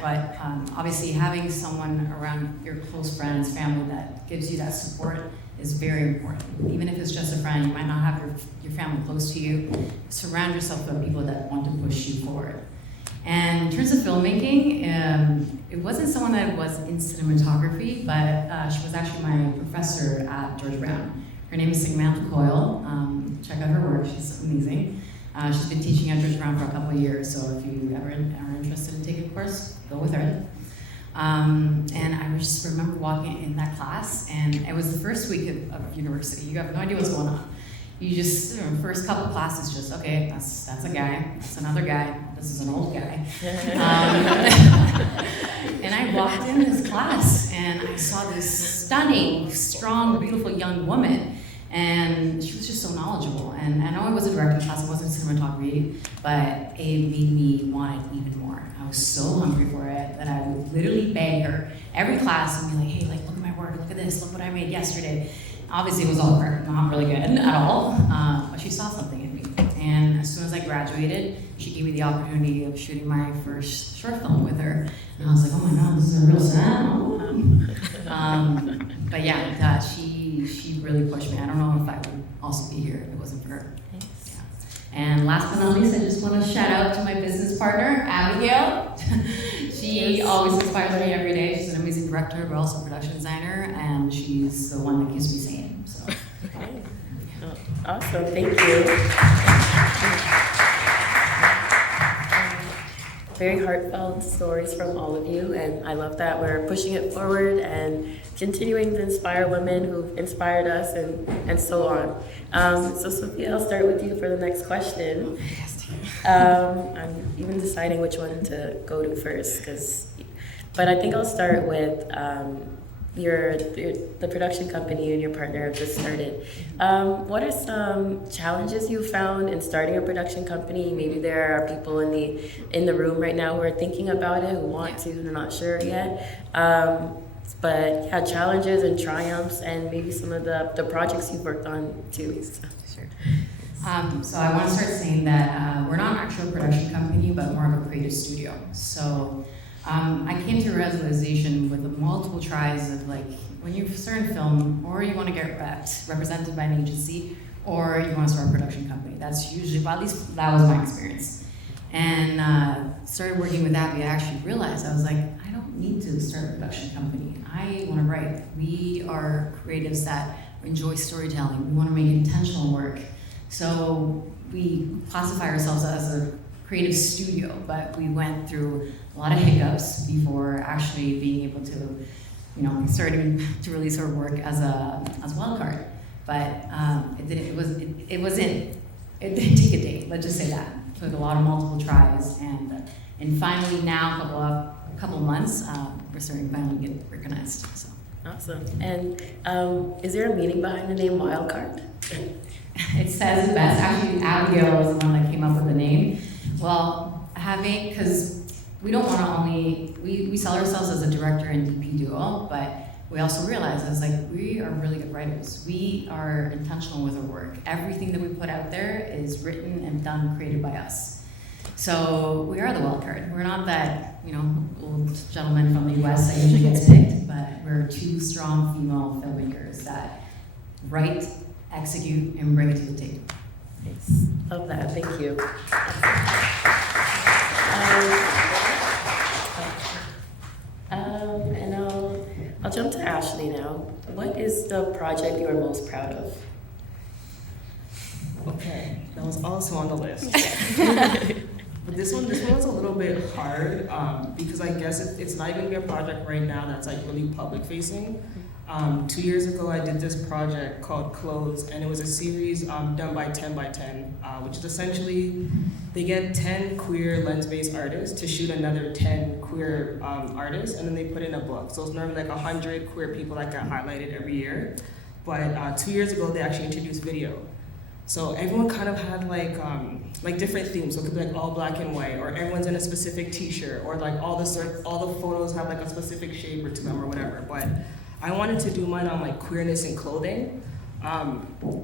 But obviously having someone around your close friends, family that gives you that support is very important. Even if it's just a friend, you might not have your family close to you. Surround yourself with people that want to push you forward. And in terms of filmmaking, it wasn't someone that was in cinematography, but she was actually my professor at George Brown. Her name is Samantha Coyle. Check out her work, she's amazing. She's been teaching at George Brown for a couple of years, so if you ever are interested in taking a course, go with her. And I just remember walking in that class, and it was the first week of university. You have no idea what's going on. you just, first couple classes, just, okay, that's a guy, that's another guy, this is an old guy. And I walked in this class and I saw this stunning, strong, beautiful young woman. And she was just so knowledgeable. And I know I was a directing class, it wasn't cinematography, but it made me want it even more. I was so hungry for it that I would literally beg her every class and be like, hey, like, look at my work, look at this, look what I made yesterday. Obviously it was all not really good at all, but she saw something in me. And as soon as I graduated, she gave me the opportunity of shooting my first short film with her. And I was like, oh my God, this is a real sound. But yeah, she really pushed me. I don't know if I would also be here if it wasn't for her. Yeah. And last but not least, I just want to shout out to my business partner, Abigail. She always inspires me every day. She's an amazing director, but also a production designer, and she's the one that keeps me sane. So. Okay. Awesome, thank you. Very heartfelt stories from all of you, and I love that we're pushing it forward and continuing to inspire women who've inspired us and so on. So Sophia, I'll start with you for the next question. I'm even deciding which one to go to first, but I think I'll start with the production company and your partner have just started. What are some challenges you found in starting a production company? Maybe there are people in the room right now who are thinking about it, who want to, they're not sure yet. But yeah, challenges and triumphs, and maybe some of the projects you've worked on too. Sure. So I want to start saying that we're not actually a production company, but more of a creative studio. So I came to a realization with multiple tries of like, when you start in film, or you want to get represented by an agency, or you want to start a production company. That's usually, well, at least that was my experience. And started working with Abby, I actually realized, I was like, I don't need to start a production company. I want to write. We are creatives that enjoy storytelling. We want to make intentional work. So we classify ourselves as a creative studio, but we went through a lot of hiccups before actually being able to, starting to release our work as a wild card. But it didn't take a day. Let's just say that. It took a lot of multiple tries, and finally now, a couple months, we're starting to finally get recognized. So. Awesome. And is there a meaning behind the name Wildcard? It says it best. Actually, Abigail was the one that came up with the name. Well, because we don't want to only, we sell ourselves as a director and DP duo, but we also realize we are really good writers. We are intentional with our work. Everything that we put out there is written and done, created by us. So we are the wild card. We're not that, old gentleman from the US that usually gets picked, but we're two strong female filmmakers that write, execute, and bring it to the table. Nice. Love that. Thank you. And I'll jump to Ashley now. What is the project you are most proud of? Okay, that was also on the list. But this one was a little bit hard because I guess it's not even a project right now that's like really public facing. 2 years ago, I did this project called Clothes, and it was a series done by 10 by 10, which is essentially they get 10 queer lens-based artists to shoot another 10 queer artists, and then they put in a book. So it's normally like 100 queer people that get highlighted every year. But 2 years ago, they actually introduced video. So everyone kind of had like different themes. So it could be like all black and white, or everyone's in a specific T-shirt, or like all the photos have like a specific shape or to them or whatever. But I wanted to do mine on like queerness in clothing,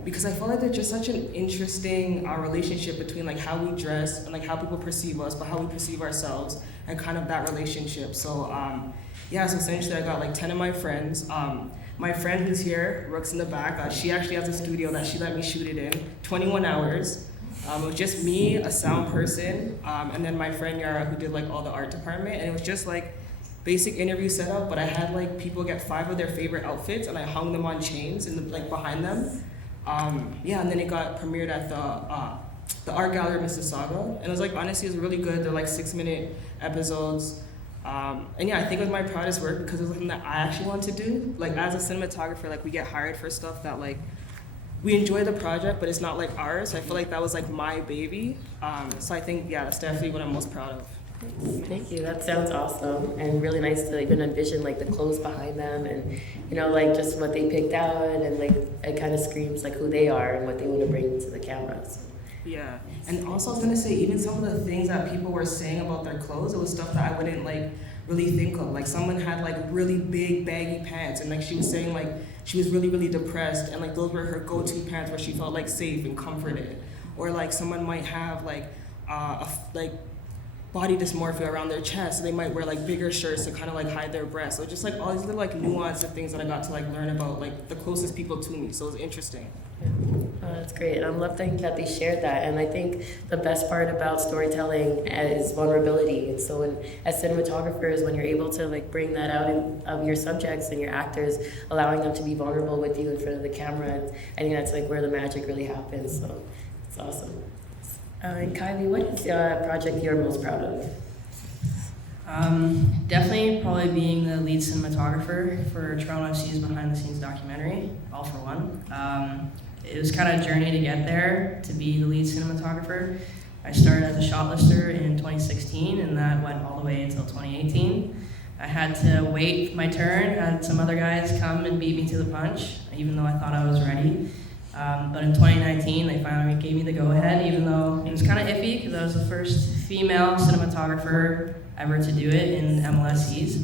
because I felt like there's just such an interesting relationship between like how we dress and like how people perceive us, but how we perceive ourselves, and kind of that relationship. So so essentially I got like 10 of my friends. My friend who's here, works in the back, she actually has a studio that she let me shoot it in, 21 hours. It was just me, a sound person, and then my friend Yara, who did like all the art department, and it was just like basic interview setup, but I had like people get 5 of their favorite outfits and I hung them on chains and like behind them. And then it got premiered at the Art Gallery of Mississauga, and it was like, honestly, it was really good. They're like 6-minute episodes. I think it was my proudest work because it was something that I actually want to do. Like as a cinematographer, like we get hired for stuff that like we enjoy the project, but it's not like ours. I feel like that was like my baby. So I think, yeah, that's definitely what I'm most proud of. Thank you. That sounds awesome and really nice to even envision like the clothes behind them and like just what they picked out and like it kind of screams like who they are and what they want to bring to the camera. So. Yeah, and also I was gonna say even some of the things that people were saying about their clothes, it was stuff that I wouldn't like really think of. Like someone had like really big baggy pants and like she was saying like she was really, really depressed and like those were her go-to pants where she felt like safe and comforted. Or like someone might have like body dysmorphia around their chest, so they might wear like bigger shirts to kind of like hide their breasts. So just like all these little like nuanced things that I got to like learn about like the closest people to me. So it was interesting. Oh, that's great. And I'm loving that they shared that. And I think the best part about storytelling is vulnerability. And so as cinematographers, when you're able to like bring that out of your subjects and your actors, allowing them to be vulnerable with you in front of the camera, I think that's like where the magic really happens. So it's awesome. And Kylie, what is the project you're most proud of? Definitely probably being the lead cinematographer for Toronto FC's behind the scenes documentary, All for One. It was kind of a journey to get there, to be the lead cinematographer. I started as a shot lister in 2016 and that went all the way until 2018. I had to wait my turn, had some other guys come and beat me to the punch, even though I thought I was ready. But in 2019, they finally gave me the go-ahead, even though it was kind of iffy because I was the first female cinematographer ever to do it in MLSCs.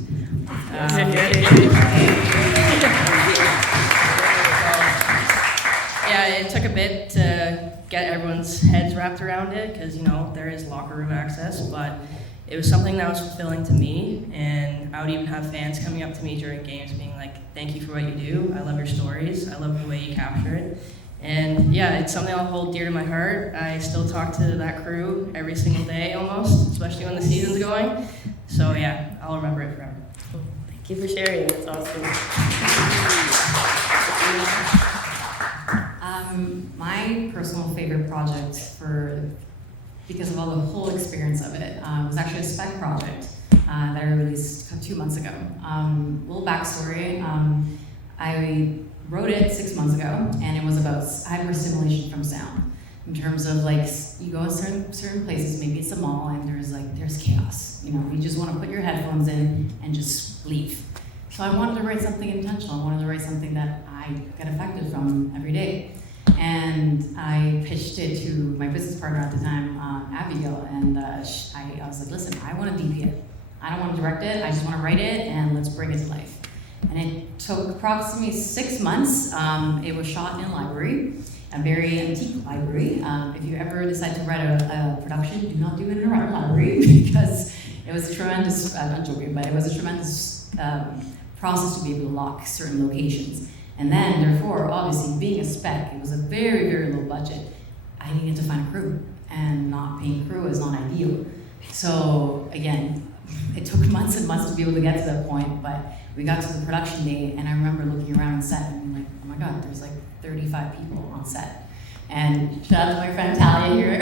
Yeah, it took a bit to get everyone's heads wrapped around it because, there is locker room access, but it was something that was fulfilling to me, and I would even have fans coming up to me during games being like, thank you for what you do, I love your stories, I love the way you capture it. And yeah, it's something I'll hold dear to my heart. I still talk to that crew every single day almost, especially when the season's going. So yeah, I'll remember it forever. Thank you for sharing, that's awesome. My personal favorite project because of all the whole experience of it, was actually a spec project that I released 2 months ago. Little backstory, I wrote it 6 months ago, and it was about hyperstimulation from sound. In terms of like, you go to certain places, maybe it's a mall, and there's chaos. You just want to put your headphones in and just leave. So I wanted to write something intentional. I wanted to write something that I get affected from every day. And I pitched it to my business partner at the time, Abigail, and I was like, listen, I want to DP it. I don't want to direct it, I just want to write it, and let's bring it to life. And it took approximately 6 months. It was shot in a library, a very antique library. If you ever decide to write a production, do not do it in a library because it was a tremendous, I'm not joking, but it was a tremendous process to be able to lock certain locations. And then, therefore, obviously, being a spec, it was a very, very low budget. I needed to find a crew, and not paying crew is not ideal. So, again, it took months and months to be able to get to that point, but we got to the production day, and I remember looking around on set and being like, oh my God, there's like 35 people on set. And shout out to my friend Talia here,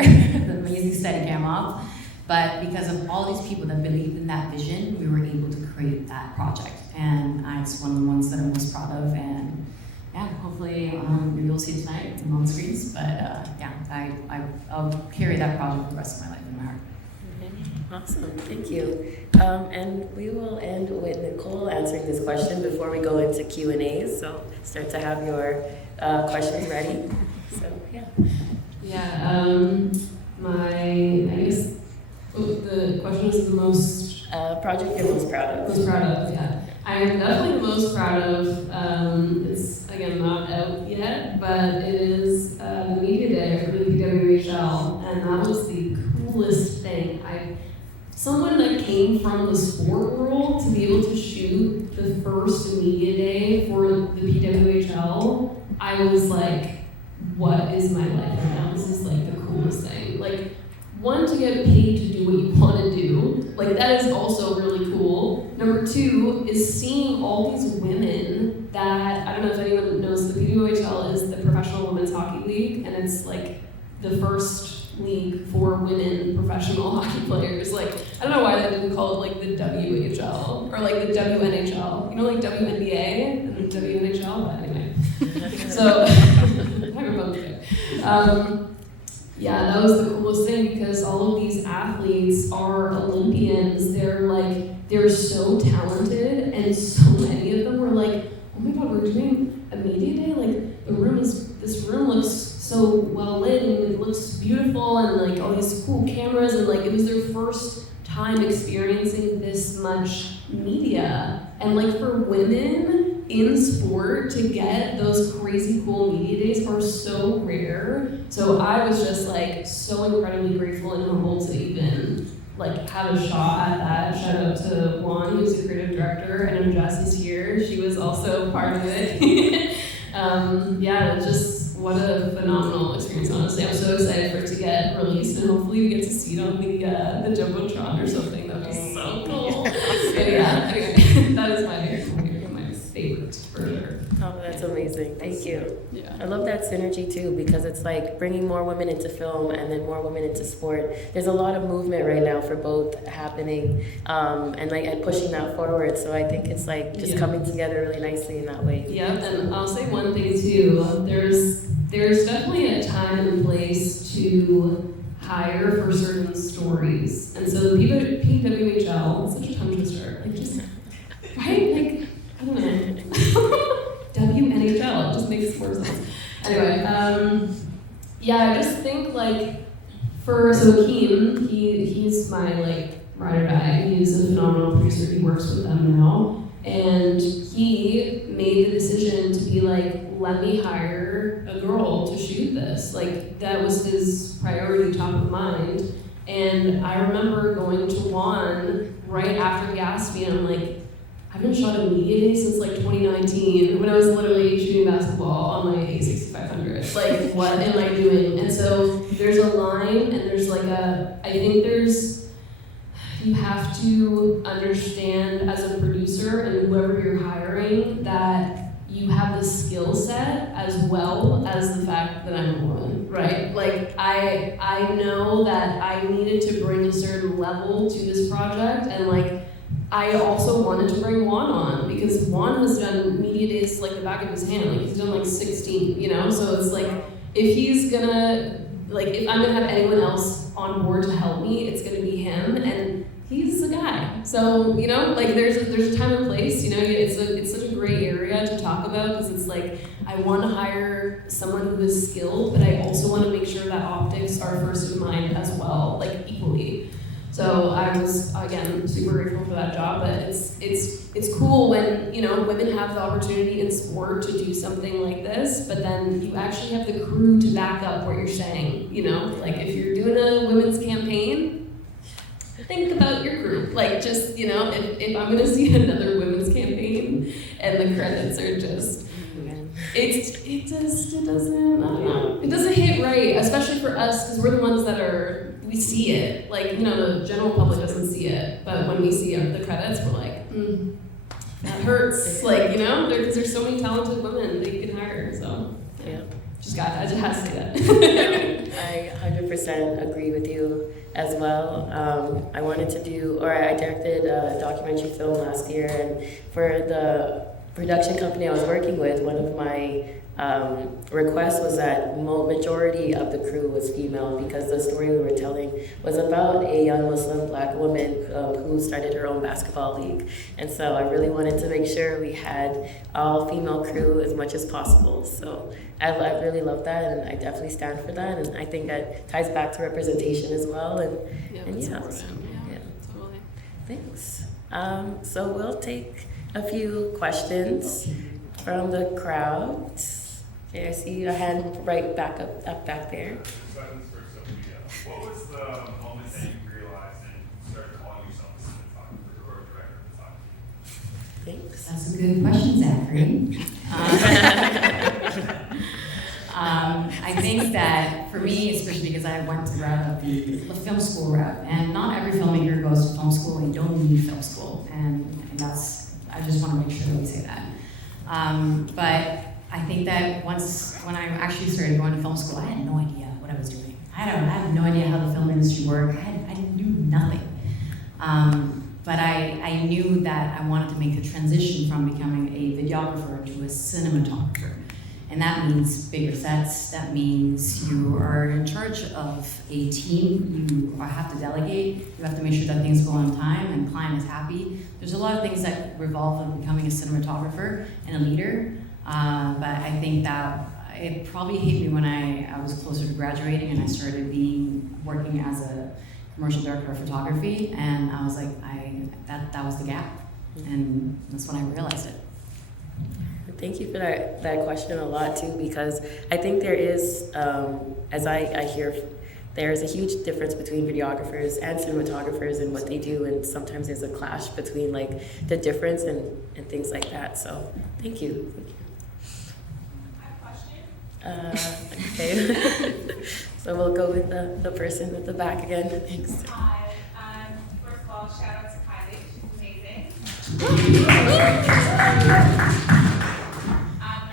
the amazing Steadicam op. But because of all these people that believed in that vision, we were able to create that project. And it's one of the ones that I'm most proud of. And yeah, hopefully maybe you'll see it tonight on screens. But yeah, I'll carry that project for the rest of my life in my heart. Awesome, thank you. And we will end with Nicole answering this question before we go into Q&As. So start to have your questions ready. So yeah. Yeah, I guess the question is the most project you're most proud of. Most proud of, yeah. I am definitely the most proud of. It's again not out yet, but it is the media day for the PWHL, and that was the coolest thing. Someone that came from the sport world to be able to shoot the first media day for the PWHL, I was like, what is my life right now? This is like the coolest thing. Like, one, to get paid to do what you want to do, like that is also really cool. Number two is seeing all these women that, I don't know if anyone knows, the PWHL is the Professional Women's Hockey League, and it's like the first league for women professional hockey players. Like, I don't know why they didn't call it like the WHL or like the WNHL. You know, like WNBA and WNHL, but anyway. So, I Yeah, that was the coolest thing because all of these athletes are Olympians. They're so talented, and so many of them were like, oh my god, we're doing a media day? Like, this room looks so well lit, and it looks beautiful, and like all these cool cameras, and like it was their first time experiencing this much media. And like for women in sport to get those crazy cool media days are so rare. So I was just like so incredibly grateful and humbled to even like have a shot at that. Shout out to Juan, who's the creative director, and Jess is here. She was also part of it. Yeah, just what a phenomenal experience, honestly. I'm so excited for it to get released, and hopefully we get to see it on the Jumbotron or something. That was so cool. But yeah, anyway, that is my favorite for sure. Oh, that's amazing. Thank you. Yeah. I love that synergy too, because it's like bringing more women into film and then more women into sport. There's a lot of movement right now for both happening, and pushing that forward. So I think it's like just coming together really nicely in that way. Yeah, and I'll say one thing too. There's definitely a time and place to hire for certain stories, and so the PWHL, such a tongue twister, like just right, like I don't know. WNHL, it just makes more sense. Anyway, yeah, I just think like so Akeem, he's my like ride or die. He's a phenomenal producer. He works with them now, and he made the decision to be like, let me hire a girl to shoot this. Like that was his priority, top of mind. And I remember going to Juan right after he asked me, and I'm like, I haven't shot a media day since like 2019 when I was literally shooting basketball on my A6500. Like, what am I doing? And so there's a line, and there's like I think you have to understand as a producer and whoever you're hiring that you have the skill set as well as the fact that I'm a woman, right? Like, I know that I needed to bring a certain level to this project, and like, I also wanted to bring Juan on because Juan has done media days like the back of his hand. Like he's done like 16, you know? So it's like, if I'm gonna have anyone else on board to help me, it's gonna be him, and he's the guy. So, you know, like there's a time and place, you know, it's such a great area to talk about because it's like, I want to hire someone who is skilled, but I also want to make sure that optics are first in mind as well, like equally. So I was, again, super grateful for that job, but it's cool when, you know, women have the opportunity in sport to do something like this, but then you actually have the crew to back up what you're saying, you know? Like if you're doing a women's campaign, think about your group. Like just, you know, if I'm gonna see another women's campaign and the credits are just, it doesn't hit right, especially for us, because we're the ones that we see it. Like, you know, the general public doesn't see it, but when we see the credits, we're like, that hurts. Like, you know, because there's so many talented women that you can hire, so. Yeah. I just had to say that. I 100% agree with you as well. I directed a documentary film last year, and for the production company I was working with, one of my request was that majority of the crew was female because the story we were telling was about a young Muslim black woman who started her own basketball league. And so I really wanted to make sure we had all female crew as much as possible. So I really love that, and I definitely stand for that, and I think that ties back to representation as well. Totally. Thanks. So we'll take a few questions from the crowd. Okay, I see a hand right back up back there. What was the moment that you realized and started calling yourself a cinematographer or a director of photography? Thanks. That's a good question, Zachary. I think that for me, especially because I went the route of the film school route, and not every filmmaker goes to film school, and you don't need film school, and that's, I just want to make sure that we say that. But I think that when I actually started going to film school, I had no idea what I was doing. I had no idea how the film industry worked. I knew nothing. But I knew that I wanted to make the transition from becoming a videographer to a cinematographer. And that means bigger sets, that means you are in charge of a team, you have to delegate, you have to make sure that things go on time and client is happy. There's a lot of things that revolve on becoming a cinematographer and a leader, but I think that it probably hit me when I was closer to graduating and I started working as a commercial director of photography, and I was like, that was the gap, and that's when I realized it. Thank you for that question a lot too, because I think there is, as I hear, there's a huge difference between videographers and cinematographers and what they do, and sometimes there's a clash between like the difference and things like that. So thank you. I have a question. Okay. So we'll go with the person at the back again. Thanks. Hi. First of all, shout out to Kylie. She's amazing.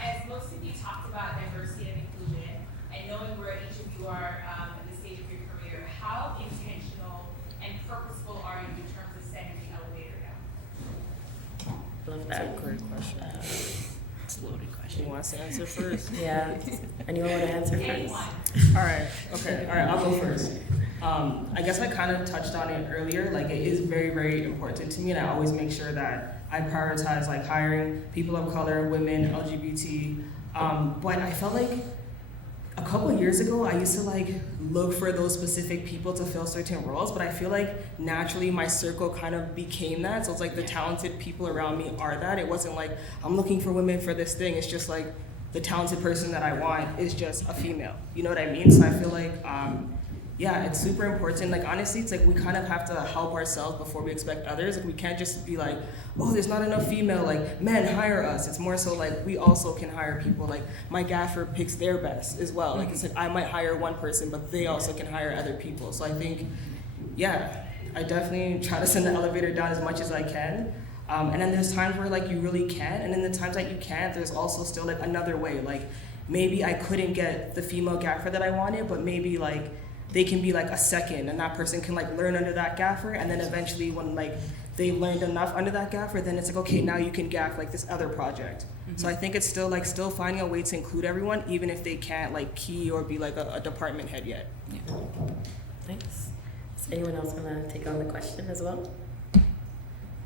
As most of you talked about diversity and inclusion, and knowing where each of you are at the stage of your career, how intentional and purposeful are you in terms of setting the elevator down? Love That's that. a great question. It's a loaded Who question. wants to answer first? Yeah. Anyone want to answer first? Anyone. All right, okay, all right, I'll go first. I guess I kind of touched on it earlier, like it is very, very important to me, and I always make sure that I prioritize like hiring people of color, women, LGBT, but I felt like a couple of years ago, I used to like look for those specific people to fill certain roles, but I feel like naturally my circle kind of became that, so it's like the talented people around me are that. It wasn't like, I'm looking for women for this thing, it's just like, the talented person that I want is just a female. You know what I mean? So I feel like, yeah, it's super important. Like honestly, it's like we kind of have to help ourselves before we expect others. Like we can't just be like, oh, there's not enough female, like men hire us. It's more so like we also can hire people. Like my gaffer picks their best as well. Like it's like I might hire one person, but they also can hire other people. So I think, yeah, I definitely try to send the elevator down as much as I can. And then there's times where like you really can't, and then the times that you can't, there's also still like another way. Like maybe I couldn't get the female gaffer that I wanted, but maybe like they can be like a second, and that person can like learn under that gaffer, and then eventually when like they learned enough under that gaffer, then it's like, okay, now you can gaff like this other project. So I think it's still finding a way to include everyone, even if they can't like key or be like a department head yet. Thanks. Does anyone else want to take on the question as well?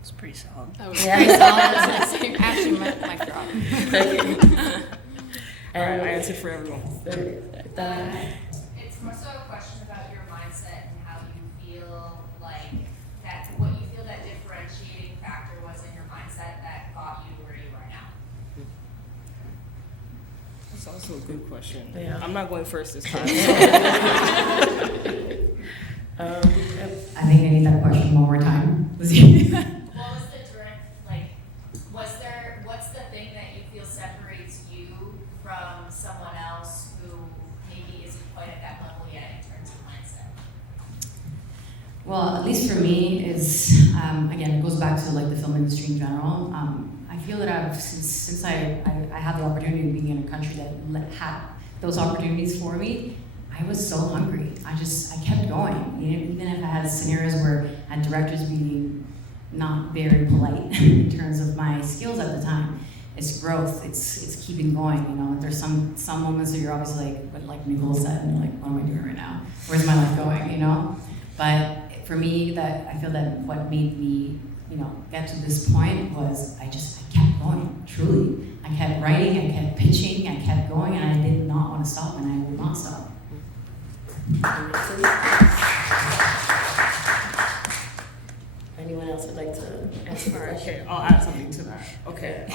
It's pretty solid. Yeah. Actually, my drop. All right, I answered for everyone. It's more so a question about your mindset and how you feel like that, what you feel that differentiating factor was in your mindset that got you where you are now. That's also a good question. Yeah. I'm not going first this time. I think I need that question one more time. What was the direct, like, what's the thing that you feel separates you from someone else who maybe isn't quite at that level yet in terms of mindset? Well, at least for me, is again, it goes back to like the film industry in general. I feel that I've since I had the opportunity of being in a country that had those opportunities for me, I was so hungry. I kept going. You know, even if I had scenarios where I had directors being not very polite in terms of my skills at the time, it's growth. It's keeping going. You know, there's some moments that you're obviously like, what like Nicole said, and you're like, what am I doing right now? Where's my life going? You know, but for me, that I feel that what made me, you know, get to this point was I kept going. Truly, I kept writing, I kept pitching, I kept going, and I did not want to stop, and I will not stop. Anyone else would like to answer the question? Okay, I'll add something to that. Okay,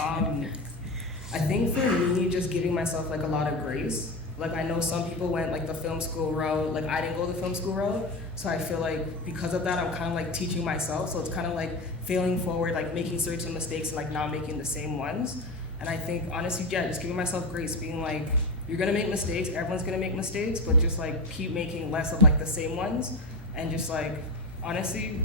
I think for me, just giving myself like a lot of grace. Like I know some people went like the film school route, like I didn't go the film school route. So I feel like because of that, I'm kind of like teaching myself. So it's kind of like failing forward, like making certain mistakes and like not making the same ones. And I think honestly, yeah, just giving myself grace, being like, you're gonna make mistakes, everyone's gonna make mistakes, but just like keep making less of like the same ones. And just like, honestly,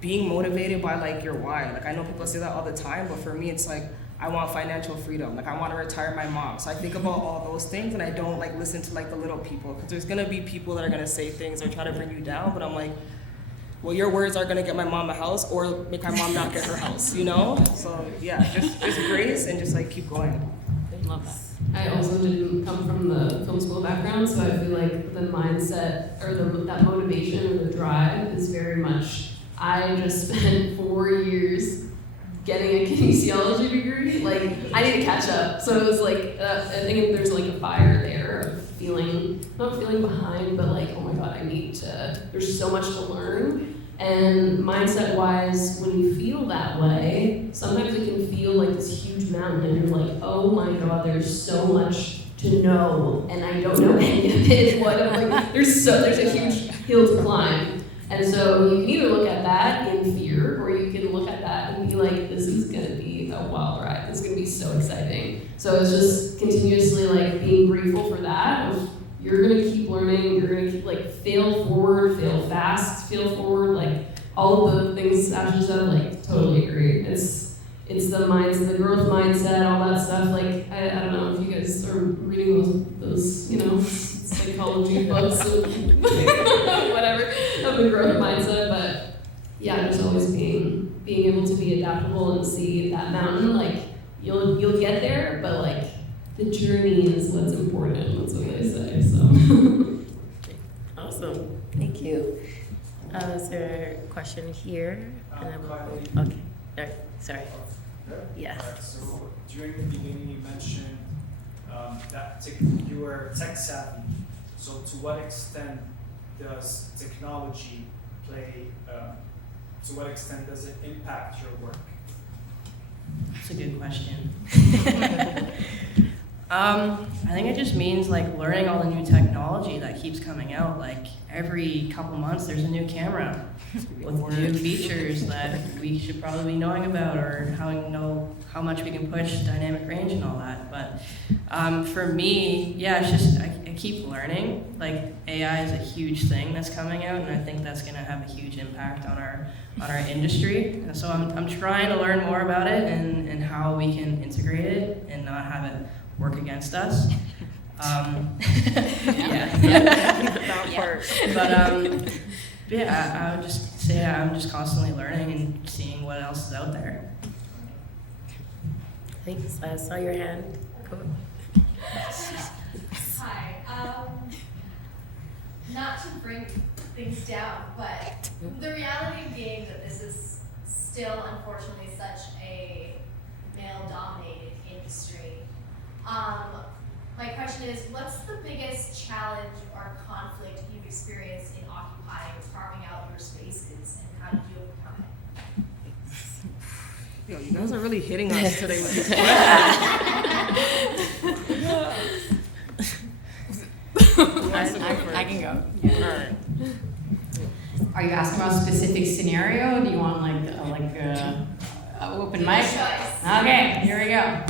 being motivated by like your why. Like I know people say that all the time, but for me, it's like, I want financial freedom. Like I want to retire my mom. So I think about all those things and I don't like listen to like the little people, because there's gonna be people that are gonna say things or try to bring you down, but I'm like, well, your words are gonna get my mom a house or make my mom not get her house, you know? So yeah, just grace and just like keep going. Love that. I also didn't come from the film school background, so I feel like the mindset or that motivation or the drive is very much, I just spent 4 years getting a kinesiology degree. Like, I need to catch up. So it was like, I think there's like a fire there of feeling, not feeling behind, but like, oh my God, there's so much to learn. And mindset-wise, when you feel that way, sometimes it can feel like this huge mountain, and you're like, oh my God, there's so much to know, and I don't know any of it. What I'm like, there's a huge hill to climb. And so you can either look at that in fear, or you can look at that and be like, this is gonna be a wild ride. This is gonna be so exciting. So it's just continuously like being grateful for that. You're gonna keep learning, you're gonna keep like fail forward, fail fast, fail forward, like all of the things Ashley said, like totally agree. It's the mindset, the growth mindset, all that stuff. Like I don't know if you guys are reading those psychology books and whatever of the growth mindset, but yeah, just always being able to be adaptable and see that mountain. Like you'll get there, but like the journey is what's important. That's what they say. So Awesome. Thank you. Is there a question here? And then okay. All right. Sorry. Yes. So during the beginning, you mentioned that you were tech savvy. So to what extent does technology play? To what extent does it impact your work? That's a good question. I think it just means like learning all the new technology that keeps coming out. Like every couple months there's a new camera with new features that we should probably be knowing about, or how much we can push dynamic range and all that. But for me, yeah, it's just I keep learning. Like AI is a huge thing that's coming out, and I think that's gonna have a huge impact on our industry. And so I'm trying to learn more about it and how we can integrate it and not have it work against us. But I would just say I'm just constantly learning and seeing what else is out there. Thanks. I saw your hand. Go. Hi. Not to bring things down, but the reality being that this is still, unfortunately, such a male-dominated industry. My question is, what's the biggest challenge or conflict you've experienced in occupying or carving out your spaces, and how did you overcome it? Yo, you guys are really hitting us today with this I can go. All right. Are you asking about a specific scenario? Do you want like a open mic? Okay, here we go.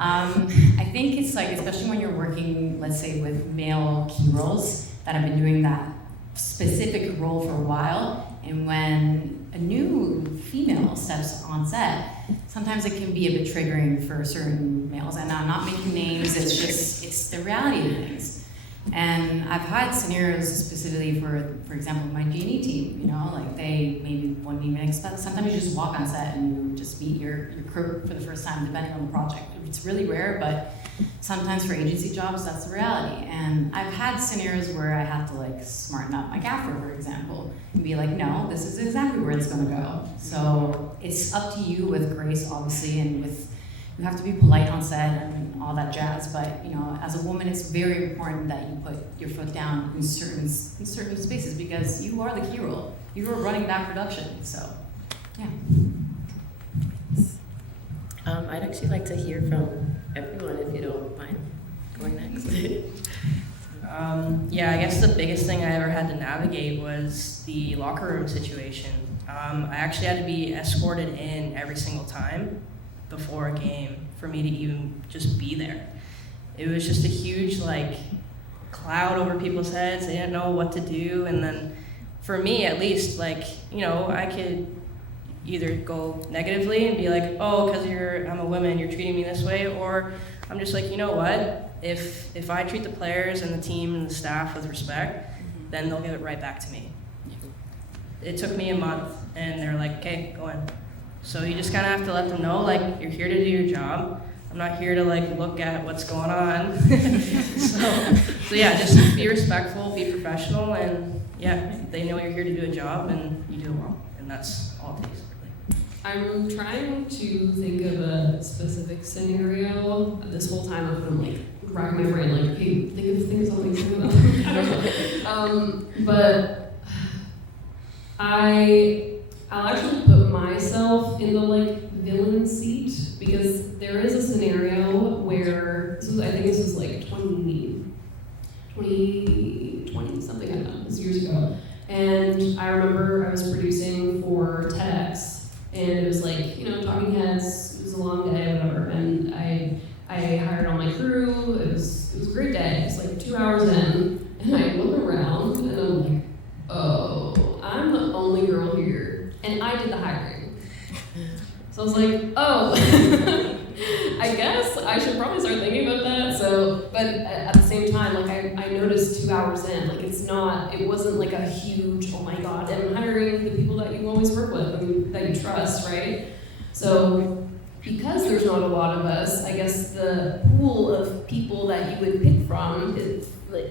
I think it's like, especially when you're working, let's say, with male key roles that have been doing that specific role for a while, and when a new female steps on set, sometimes it can be a bit triggering for certain males. And I'm not making names, it's the reality of things. And I've had scenarios specifically for example, my G&E team, like they maybe wouldn't even expect, sometimes you just walk on set and you just meet your crew for the first time, depending on the project. It's really rare, but sometimes for agency jobs, that's the reality. And I've had scenarios where I had to like smarten up my gaffer, for example, and be like, no, this is exactly where it's gonna go. So it's up to you with grace, obviously, and you have to be polite on set and all that jazz, but as a woman, it's very important that you put your foot down in certain spaces, because you are the key role. You are running that production, so yeah. I'd actually like to hear from everyone, if you don't mind going next. Yeah, I guess the biggest thing I ever had to navigate was the locker room situation. I actually had to be escorted in every single time before a game for me to even just be there. It was just a huge cloud over people's heads. They didn't know what to do. And then for me, at least, I could either go negatively and be like, oh, because I'm a woman, you're treating me this way, or I'm just like, you know what? If I treat the players and the team and the staff with respect, then they'll give it right back to me. It took me a month, and they're like, okay, go in. So you just kind of have to let them know, you're here to do your job. I'm not here to like look at what's going on. so yeah, just be respectful, be professional, and yeah, they know you're here to do a job and you do it well, and that's all it takes. I'm trying to think of a specific scenario. This whole time I've been like racking my brain, like, hey, think of something to about. I don't know. But I'll actually put myself in the like villain seat, because there is a scenario where I think this was like 2020 something like that. It was years ago, and I remember I was producing for TEDx. And it was like, talking heads, it was a long day, whatever, and I hired all my crew. It was a great day. It was like 2 hours in, and I look around and I'm like, oh, I'm the only girl here, and I did the hiring. So I was like, oh, I guess I should probably start thinking about that. So, but at the same time, like I noticed 2 hours in, like it wasn't like a huge, oh my God, I'm hiring the people that you always work with, that you trust, right? So because there's not a lot of us, I guess the pool of people that you would pick from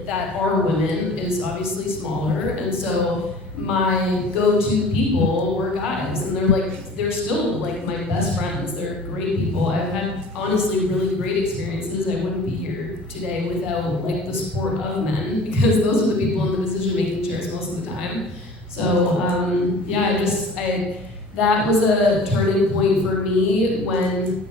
that are women is obviously smaller, and so my go-to people were guys, and they're still like my best friends. They're great people. I've had honestly really great experiences. I wouldn't be here today without like the support of men, because those are the people in the decision-making chairs most of the time. So that was a turning point for me when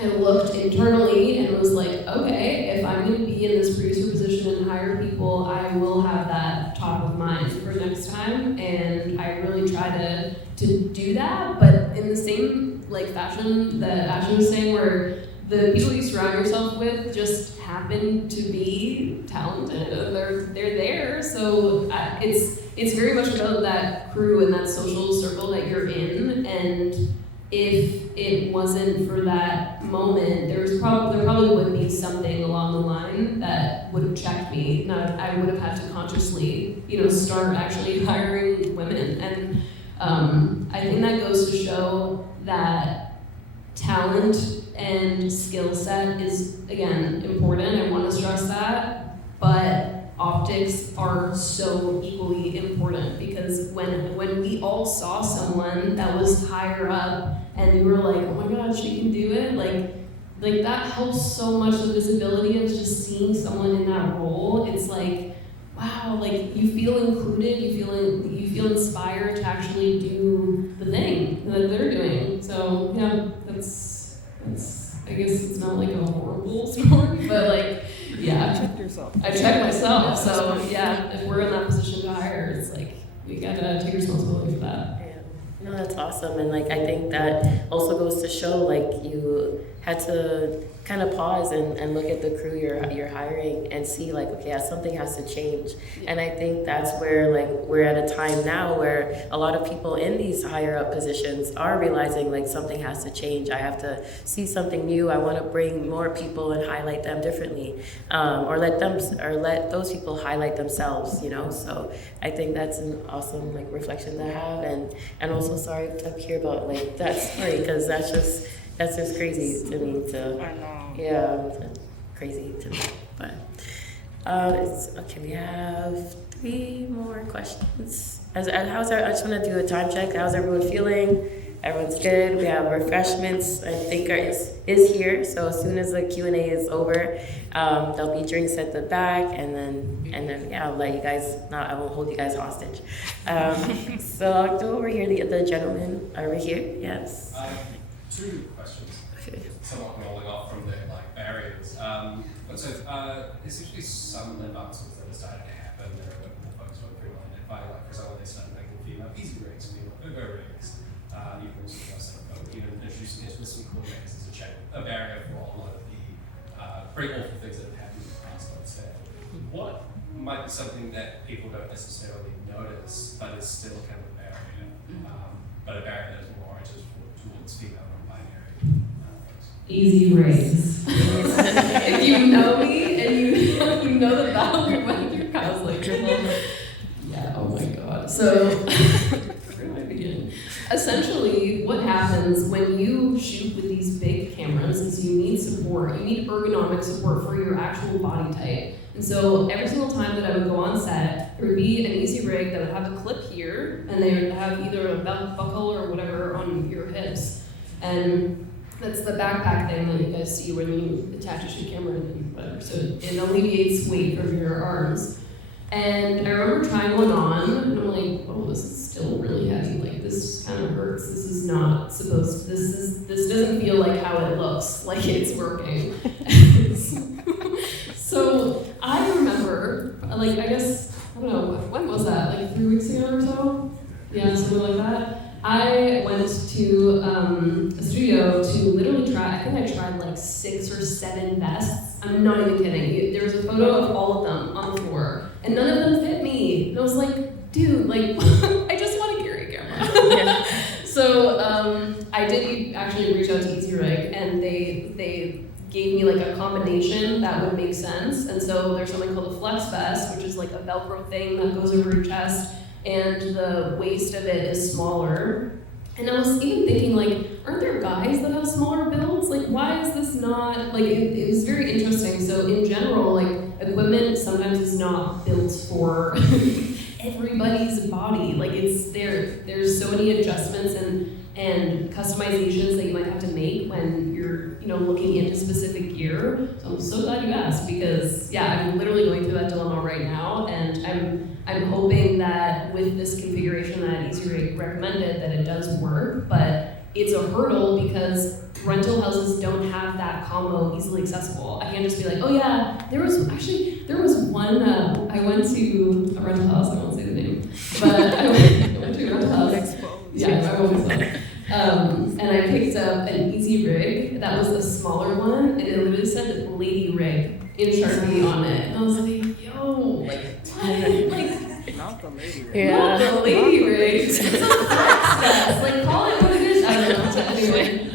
I looked internally and was like, okay, if I'm going to be in this producer position and hire people, I will have that top of mind for next time. And I really try to do that, but in the same like fashion that Ashley was saying, where the people you surround yourself with just happen to be talented. They're there, so it's very much about that crew and that social circle that you're in. And if it wasn't for that moment, there probably would be something along the line that would have checked me. I would have had to consciously, start actually hiring women. And I think that goes to show that talent and skill set is, again, important. I want to stress that, but optics are so equally important, because when we all saw someone that was higher up and we were like, oh my God, she can do it, like that helps so much, the visibility of just seeing someone in that role. It's like, wow, like you feel included, you feel inspired to actually do the thing that they're doing. So yeah, that's I guess it's not like a horrible story, but like, yeah. Check yourself. I checked myself, so yeah, if we're in that position to hire, it's like, we gotta take responsibility for that. Yeah. No, that's awesome. And like, I think that also goes to show, like, you had to kind of pause and look at the crew you're hiring and see like, okay, something has to change. And I think that's where like we're at a time now where a lot of people in these higher up positions are realizing like something has to change. I have to see something new. I want to bring more people and highlight them differently, or let those people highlight themselves. So I think that's an awesome like reflection to have. And also sorry to hear about like that story, because that's just crazy to me. I know. Yeah, crazy to me. But okay. We have 3 more questions. I just want to do a time check. How's everyone feeling? Everyone's good. We have refreshments. I think is here. So as soon as the Q&A is over, there'll be drinks at the back, and then yeah, I'll let you guys. I won't hold you guys hostage. So I'll go over here. The gentleman over here. Yes. 2 questions. Somewhat rolling off from the barriers. There's usually some advancements that are starting to happen. There are a bit more focused on female identifying. Like for example, they started making female easy rigs, female Uber rigs. You can also just even introducing ethnicity coordinators as a barrier for a lot of the very awful things that have happened in the past. Let's say, what might be something that people don't necessarily notice, but is still kind of a barrier, but a barrier that is more oriented towards female non-binary. Easy rigs. If you know me and you know the value when you're yeah, oh my God. So, where do I begin? Essentially, what happens when you shoot with these big cameras? cameras is you need support. You need ergonomic support for your actual body type. And so every single time that I would go on set, there would be an easy rig that would have a clip here, and they would have either a belt buckle or whatever on your hips. And that's the backpack thing that you guys see when you attach it to your camera and whatever. So it alleviates weight from your arms. And I remember trying one on, and I'm like, oh, this is still really heavy. Like, this kind of hurts. This is not supposed to, this doesn't feel like how it looks, like it's working. So I remember, like, I guess, I don't know, when was that? Like 3 weeks ago or so? Yeah, something like that. I went to a studio to literally try, I think I tried like 6 or 7 vests. I'm not even kidding. There was a photo of all of them on the floor, and none of them fit me. And I was like, dude, like, I just want to carry a camera. Yeah. So I did actually reach out to Easy Rig, and they gave me like a combination that would make sense. And so there's something called a flex vest, which is like a Velcro thing that goes over your chest, and the waist of it is smaller. And I was even thinking, like, aren't there guys that have smaller builds? Like, why is this not, like, it was very interesting. So in general, like, equipment sometimes is not built for everybody's body. Like, there's so many adjustments and customizations that you might have to make when you're, looking into specific gear. So I'm so glad you asked, because yeah, I'm literally going through that dilemma right now, and I'm hoping that with this configuration that Easy Rig recommended, that it does work, but it's a hurdle because rental houses don't have that combo easily accessible. I can't just be like, oh yeah, there was one, I went to a rental house, I won't say the name, but I went to a rental house. Yeah, I won't say. And I picked up an Easy Rig that was a smaller one, and it literally said Lady Rig in Sharpie on it. And I was like, yo, like, what? Not the lady rig. Yeah. Not the Lady Rig. It's a flex vest. Like, call it what it is. I don't know. But anyway.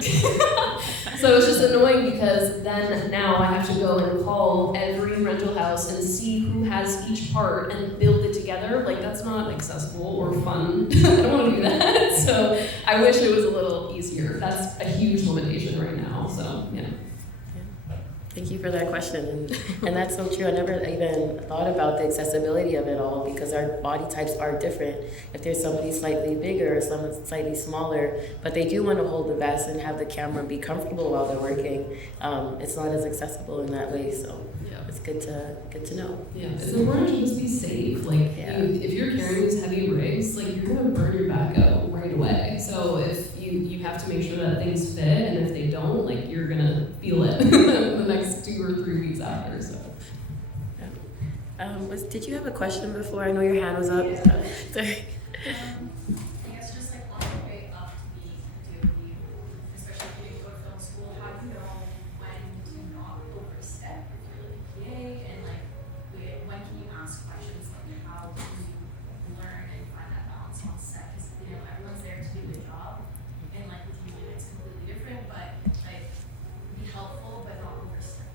So it's just annoying because then now I have to go and call every rental house and see who has each part and build it together. Like, that's not accessible or fun. I don't want to do that. So I wish it was a little easier. That's a huge limitation right now. So yeah. Thank you for that question, and that's so true. I never even thought about the accessibility of it all, because our body types are different. If there's somebody slightly bigger or someone slightly smaller, but they do want to hold the vest and have the camera be comfortable while they're working, it's not as accessible in that way. So Yeah. it's good to know. Yeah, it's important to just be safe. Like, Yeah. if you're carrying these heavy rigs, like, you're gonna burn your back out right away. So if you have to make sure that things fit, and if they don't, like, you're gonna feel it the next 2 or 3 weeks after. So. Did you have a question before? I know your hand was up. Sorry. I guess just like on the way up to be especially if you go to film school, how do you know when to not overstep if you're like a PA, and like when can you ask questions? Like, how do you learn and find that balance on set? Because everyone's there to do the job, and like with you it's completely different, but like be helpful but not overstep.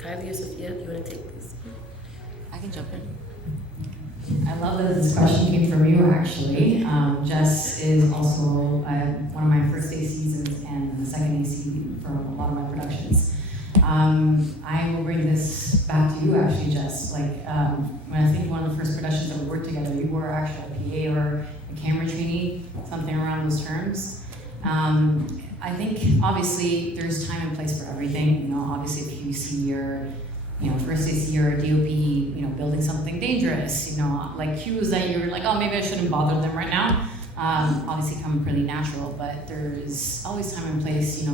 Kylie or Sophia, do you want to take this? I can jump in. I love that this question came from you, actually. Jess is also one of my first day seasons and the second AC for a lot of my productions. I will bring this back to you, actually, Jess. Like, when I think one of the first productions that we worked together, you were actually a PA or a camera trainee, something around those terms. I think obviously there's time and place for everything. Obviously if you see your, first AC or a DOP, building something dangerous, like cues that you're like, oh, maybe I shouldn't bother them right now. Obviously come pretty natural, but there's always time and place.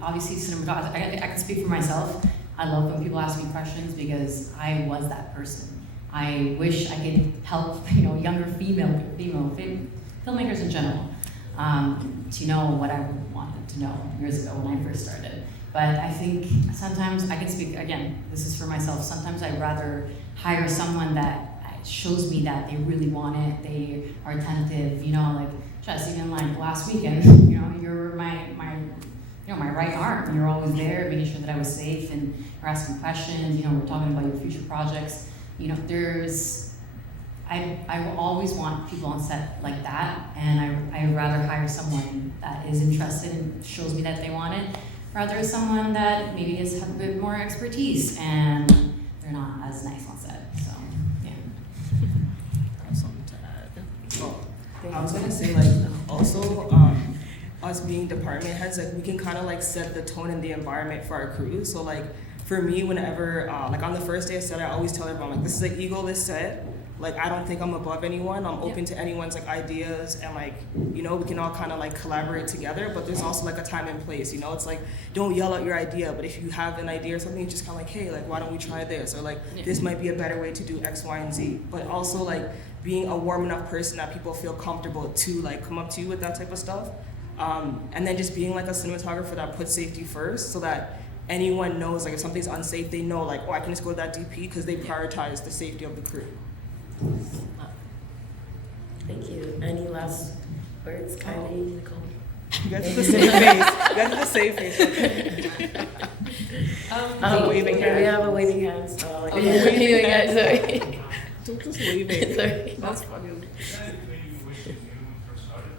Obviously cinematography. I can speak for myself. I love when people ask me questions because I was that person. I wish I could help, younger female filmmakers in general. To know what I wanted to know years ago when I first started. But I think sometimes I can speak, again, this is for myself, sometimes I'd rather hire someone that shows me that they really want it, they are attentive, like just even like last weekend, you're my right arm, you're always there, making sure that I was safe, and you're asking questions, we're talking about your future projects. I will always want people on set like that, and I'd rather hire someone that is interested and shows me that they want it, rather than someone that maybe has a bit more expertise and they're not as nice on set. So, yeah. Something to add. Oh, I was gonna say, like, also, us being department heads, like, we can kind of like set the tone and the environment for our crew. So like, for me, whenever, like on the first day of set, I always tell everyone, like, this is an egoless set. Like, I don't think I'm above anyone. I'm open to anyone's like ideas, and like, you know, we can all kind of like collaborate together, but there's also like a time and place, you know? It's like, don't yell out your idea, but if you have an idea or something, it's just kind of like, hey, like, why don't we try this? Or like, this might be a better way to do X, Y, and Z. But also like being a warm enough person that people feel comfortable to like come up to you with that type of stuff. And then just being like a cinematographer that puts safety first, so that anyone knows, like, if something's unsafe, they know, like, oh, I can just go to that DP because they prioritize the safety of the crew. Thank you. Any last words, Kylie, Nicole? You guys have the same face. You guys have the same face. Okay. Waving okay, hand. we have a waving hand. So Okay. yeah, sorry. Don't just wave it. Sorry. That's funny. Is that anything you wish you knew when you first started?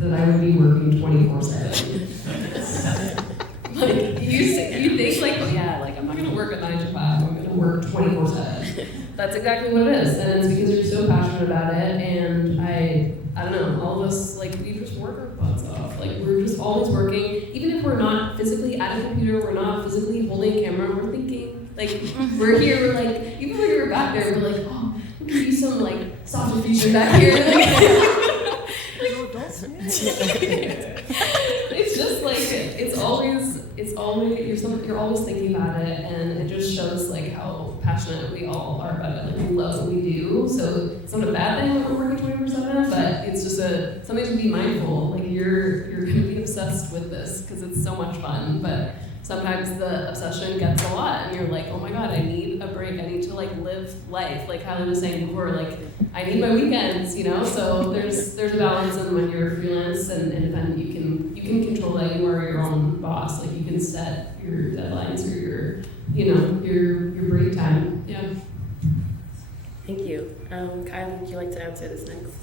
That I would be working 24/7. Like you think like, oh yeah, like I'm not gonna work a 9 to 5. I'm gonna work 24/7. That's exactly what it is, and it's because you're so passionate about it. And I don't know, all of us, like, we just work our butts off. Like, we're just always working, even if we're not physically at a computer, we're not physically holding a camera, we're thinking. Like, we're here, we're like, even when we were back there, we're like, oh, we could use some like softer feature back here. It's just like it's always you're always thinking about it, and it just shows like how passionate we all are about it. Like, we love what we do, so it's not a bad thing that we're working 24/7, but it's just something to be mindful. Like, you're gonna be obsessed with this because it's so much fun, but sometimes the obsession gets a lot, and you're like, oh my god, I need a break. I need to like live life. Like Kylie was saying before, like, I need my weekends, you know. So there's a balance, and when you're freelance and independent, you can control that. You are your own boss. Like, you can set your deadlines or your break time. Yeah. Thank you. Kylie, would you like to answer this next?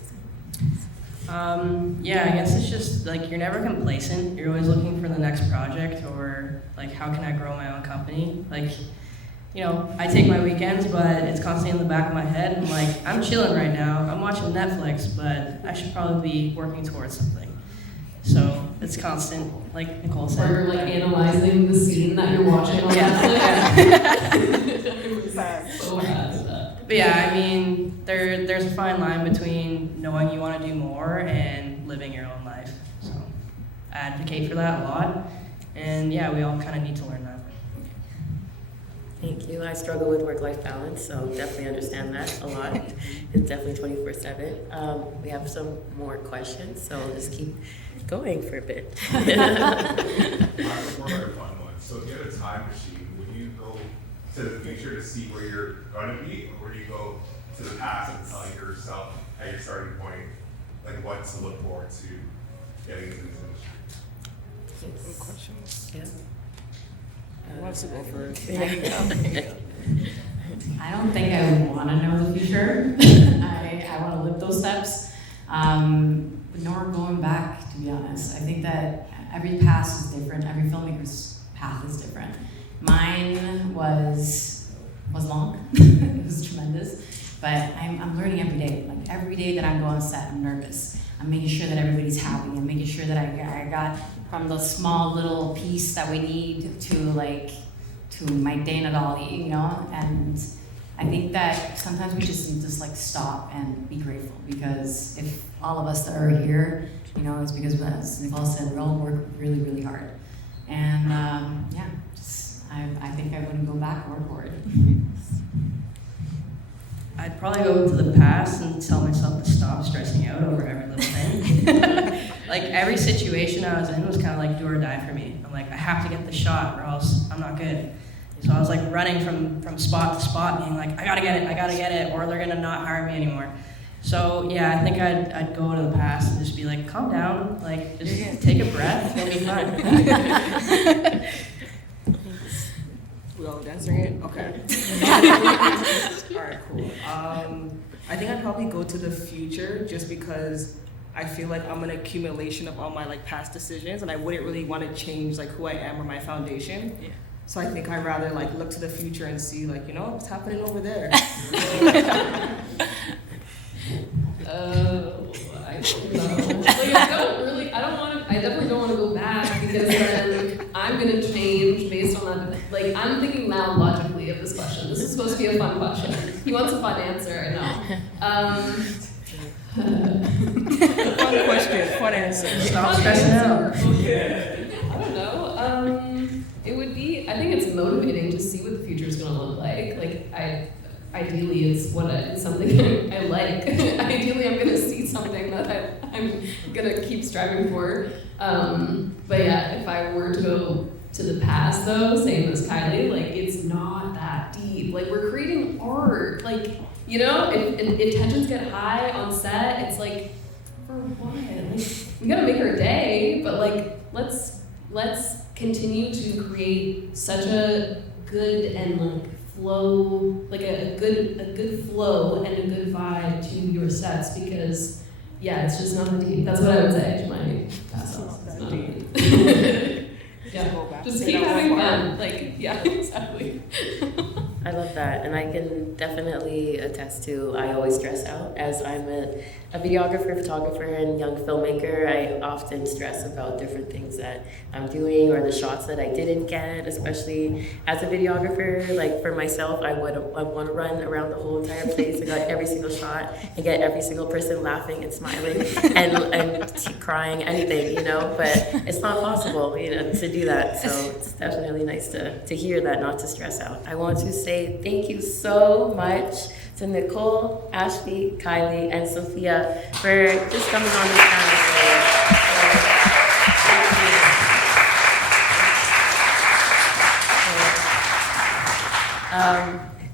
Yeah, I guess it's just like you're never complacent. You're always looking for the next project, or like, how can I grow my own company? Like, you know, I take my weekends, but it's constantly in the back of my head. I'm like, I'm chilling right now. I'm watching Netflix, but I should probably be working towards something. So it's constant, like Nicole said. Or you're like analyzing the scene that you're watching on Netflix. So bad. But yeah, I mean, there's a fine line between knowing you want to do more and living your own life. So I advocate for that a lot. And yeah, we all kind of need to learn that. Thank you. I struggle with work-life balance, so definitely understand that a lot. It's definitely 24/7. We have some more questions, so we'll just keep going for a bit. More of a fun one. So if you had a time machine, would you go to the future to see where you're gonna be, or would you go to the past and tell yourself at your starting point, like, what to look forward to getting into this industry? Good questions. Yeah. Who wants to go first? I don't think I would want to know the future. I want to live those steps. But nor going back, to be honest. I think that every path is different. Every filmmaker's path is different. Mine was long. It was tremendous. But I'm learning every day. Like, every day that I go on set, I'm nervous. I'm making sure that everybody's happy. I'm making sure that I got from the small little piece that we need to my Dana Dolly, you know? And I think that sometimes we just need to like stop and be grateful, because if all of us that are here, you know, it's because, as Nicole said, we all work really, really hard. And yeah, I think I wouldn't go back or forward. I'd probably go to the past and tell myself to stop stressing out over every little thing. Like, every situation I was in was kind of like do or die for me. I'm like, I have to get the shot or else I'm not good. So I was like running from spot to spot, being like, I gotta get it, or they're gonna not hire me anymore. So yeah, I think I'd go to the past and just be like, calm down, like, just take a breath, you'll be fine. We all answering it? Okay. I think I'd probably go to the future just because I feel like I'm an accumulation of all my like past decisions, and I wouldn't really want to change like who I am or my foundation. Yeah. So I think I'd rather like look to the future and see like, you know, what's happening over there. I don't know. Like, I definitely don't want to go back because then I'm going to change based on that. Like, I'm thinking now logically of this question. This is supposed to be a fun question. He wants a fun answer, I know. Fun question, fun answer. Stop stressing out. I don't know. It would be, I think it's motivating to see what the future is going to look like. Like, ideally, it's something I like. Ideally, I'm going to see something that I'm going to keep striving for. But yeah, if I were to go to the past, though, same as Kylie, like, it's not that deep. Like, we're creating art. Like, you know, if tensions get high on set, it's like, for what? Like, we got to make our day, but, like, let's continue to create such a good and, like, flow, like a good flow and a good vibe to your sets, because yeah, it's just not that deep. That's what I would say to my past selves. It's not deep. Yeah, just keep having fun. Like, yeah, exactly. I love that, and I can definitely attest to I always stress out. As I'm a videographer, photographer, and young filmmaker, I often stress about different things that I'm doing or the shots that I didn't get, especially as a videographer. Like for myself, I want to run around the whole entire place and get every single shot and get every single person laughing and smiling and crying, anything, you know, but it's not possible, you know, to do that. So it's definitely nice to hear that, not to stress out. I want to say thank you so much to Nicole, Ashley, Kylie, and Sophia for just coming on this panel today.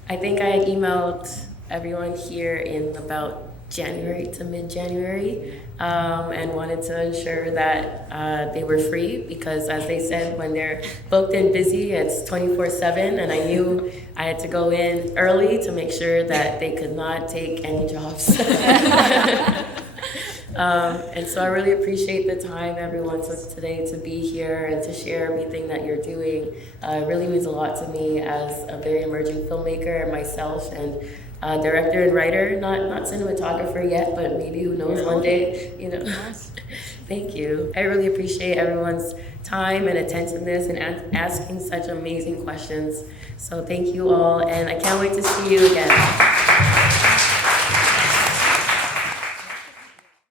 I think I had emailed everyone here in about January to mid-January, and wanted to ensure that they were free, because as they said, when they're booked and busy, it's 24/7, and I knew I had to go in early to make sure that they could not take any jobs. And so I really appreciate the time everyone took today to be here and to share everything that you're doing. It really means a lot to me as a very emerging filmmaker and myself, and director and writer, not cinematographer yet, but maybe who knows one day, you know. Thank you. I really appreciate everyone's time and attentiveness and asking such amazing questions. So thank you all, and I can't wait to see you again.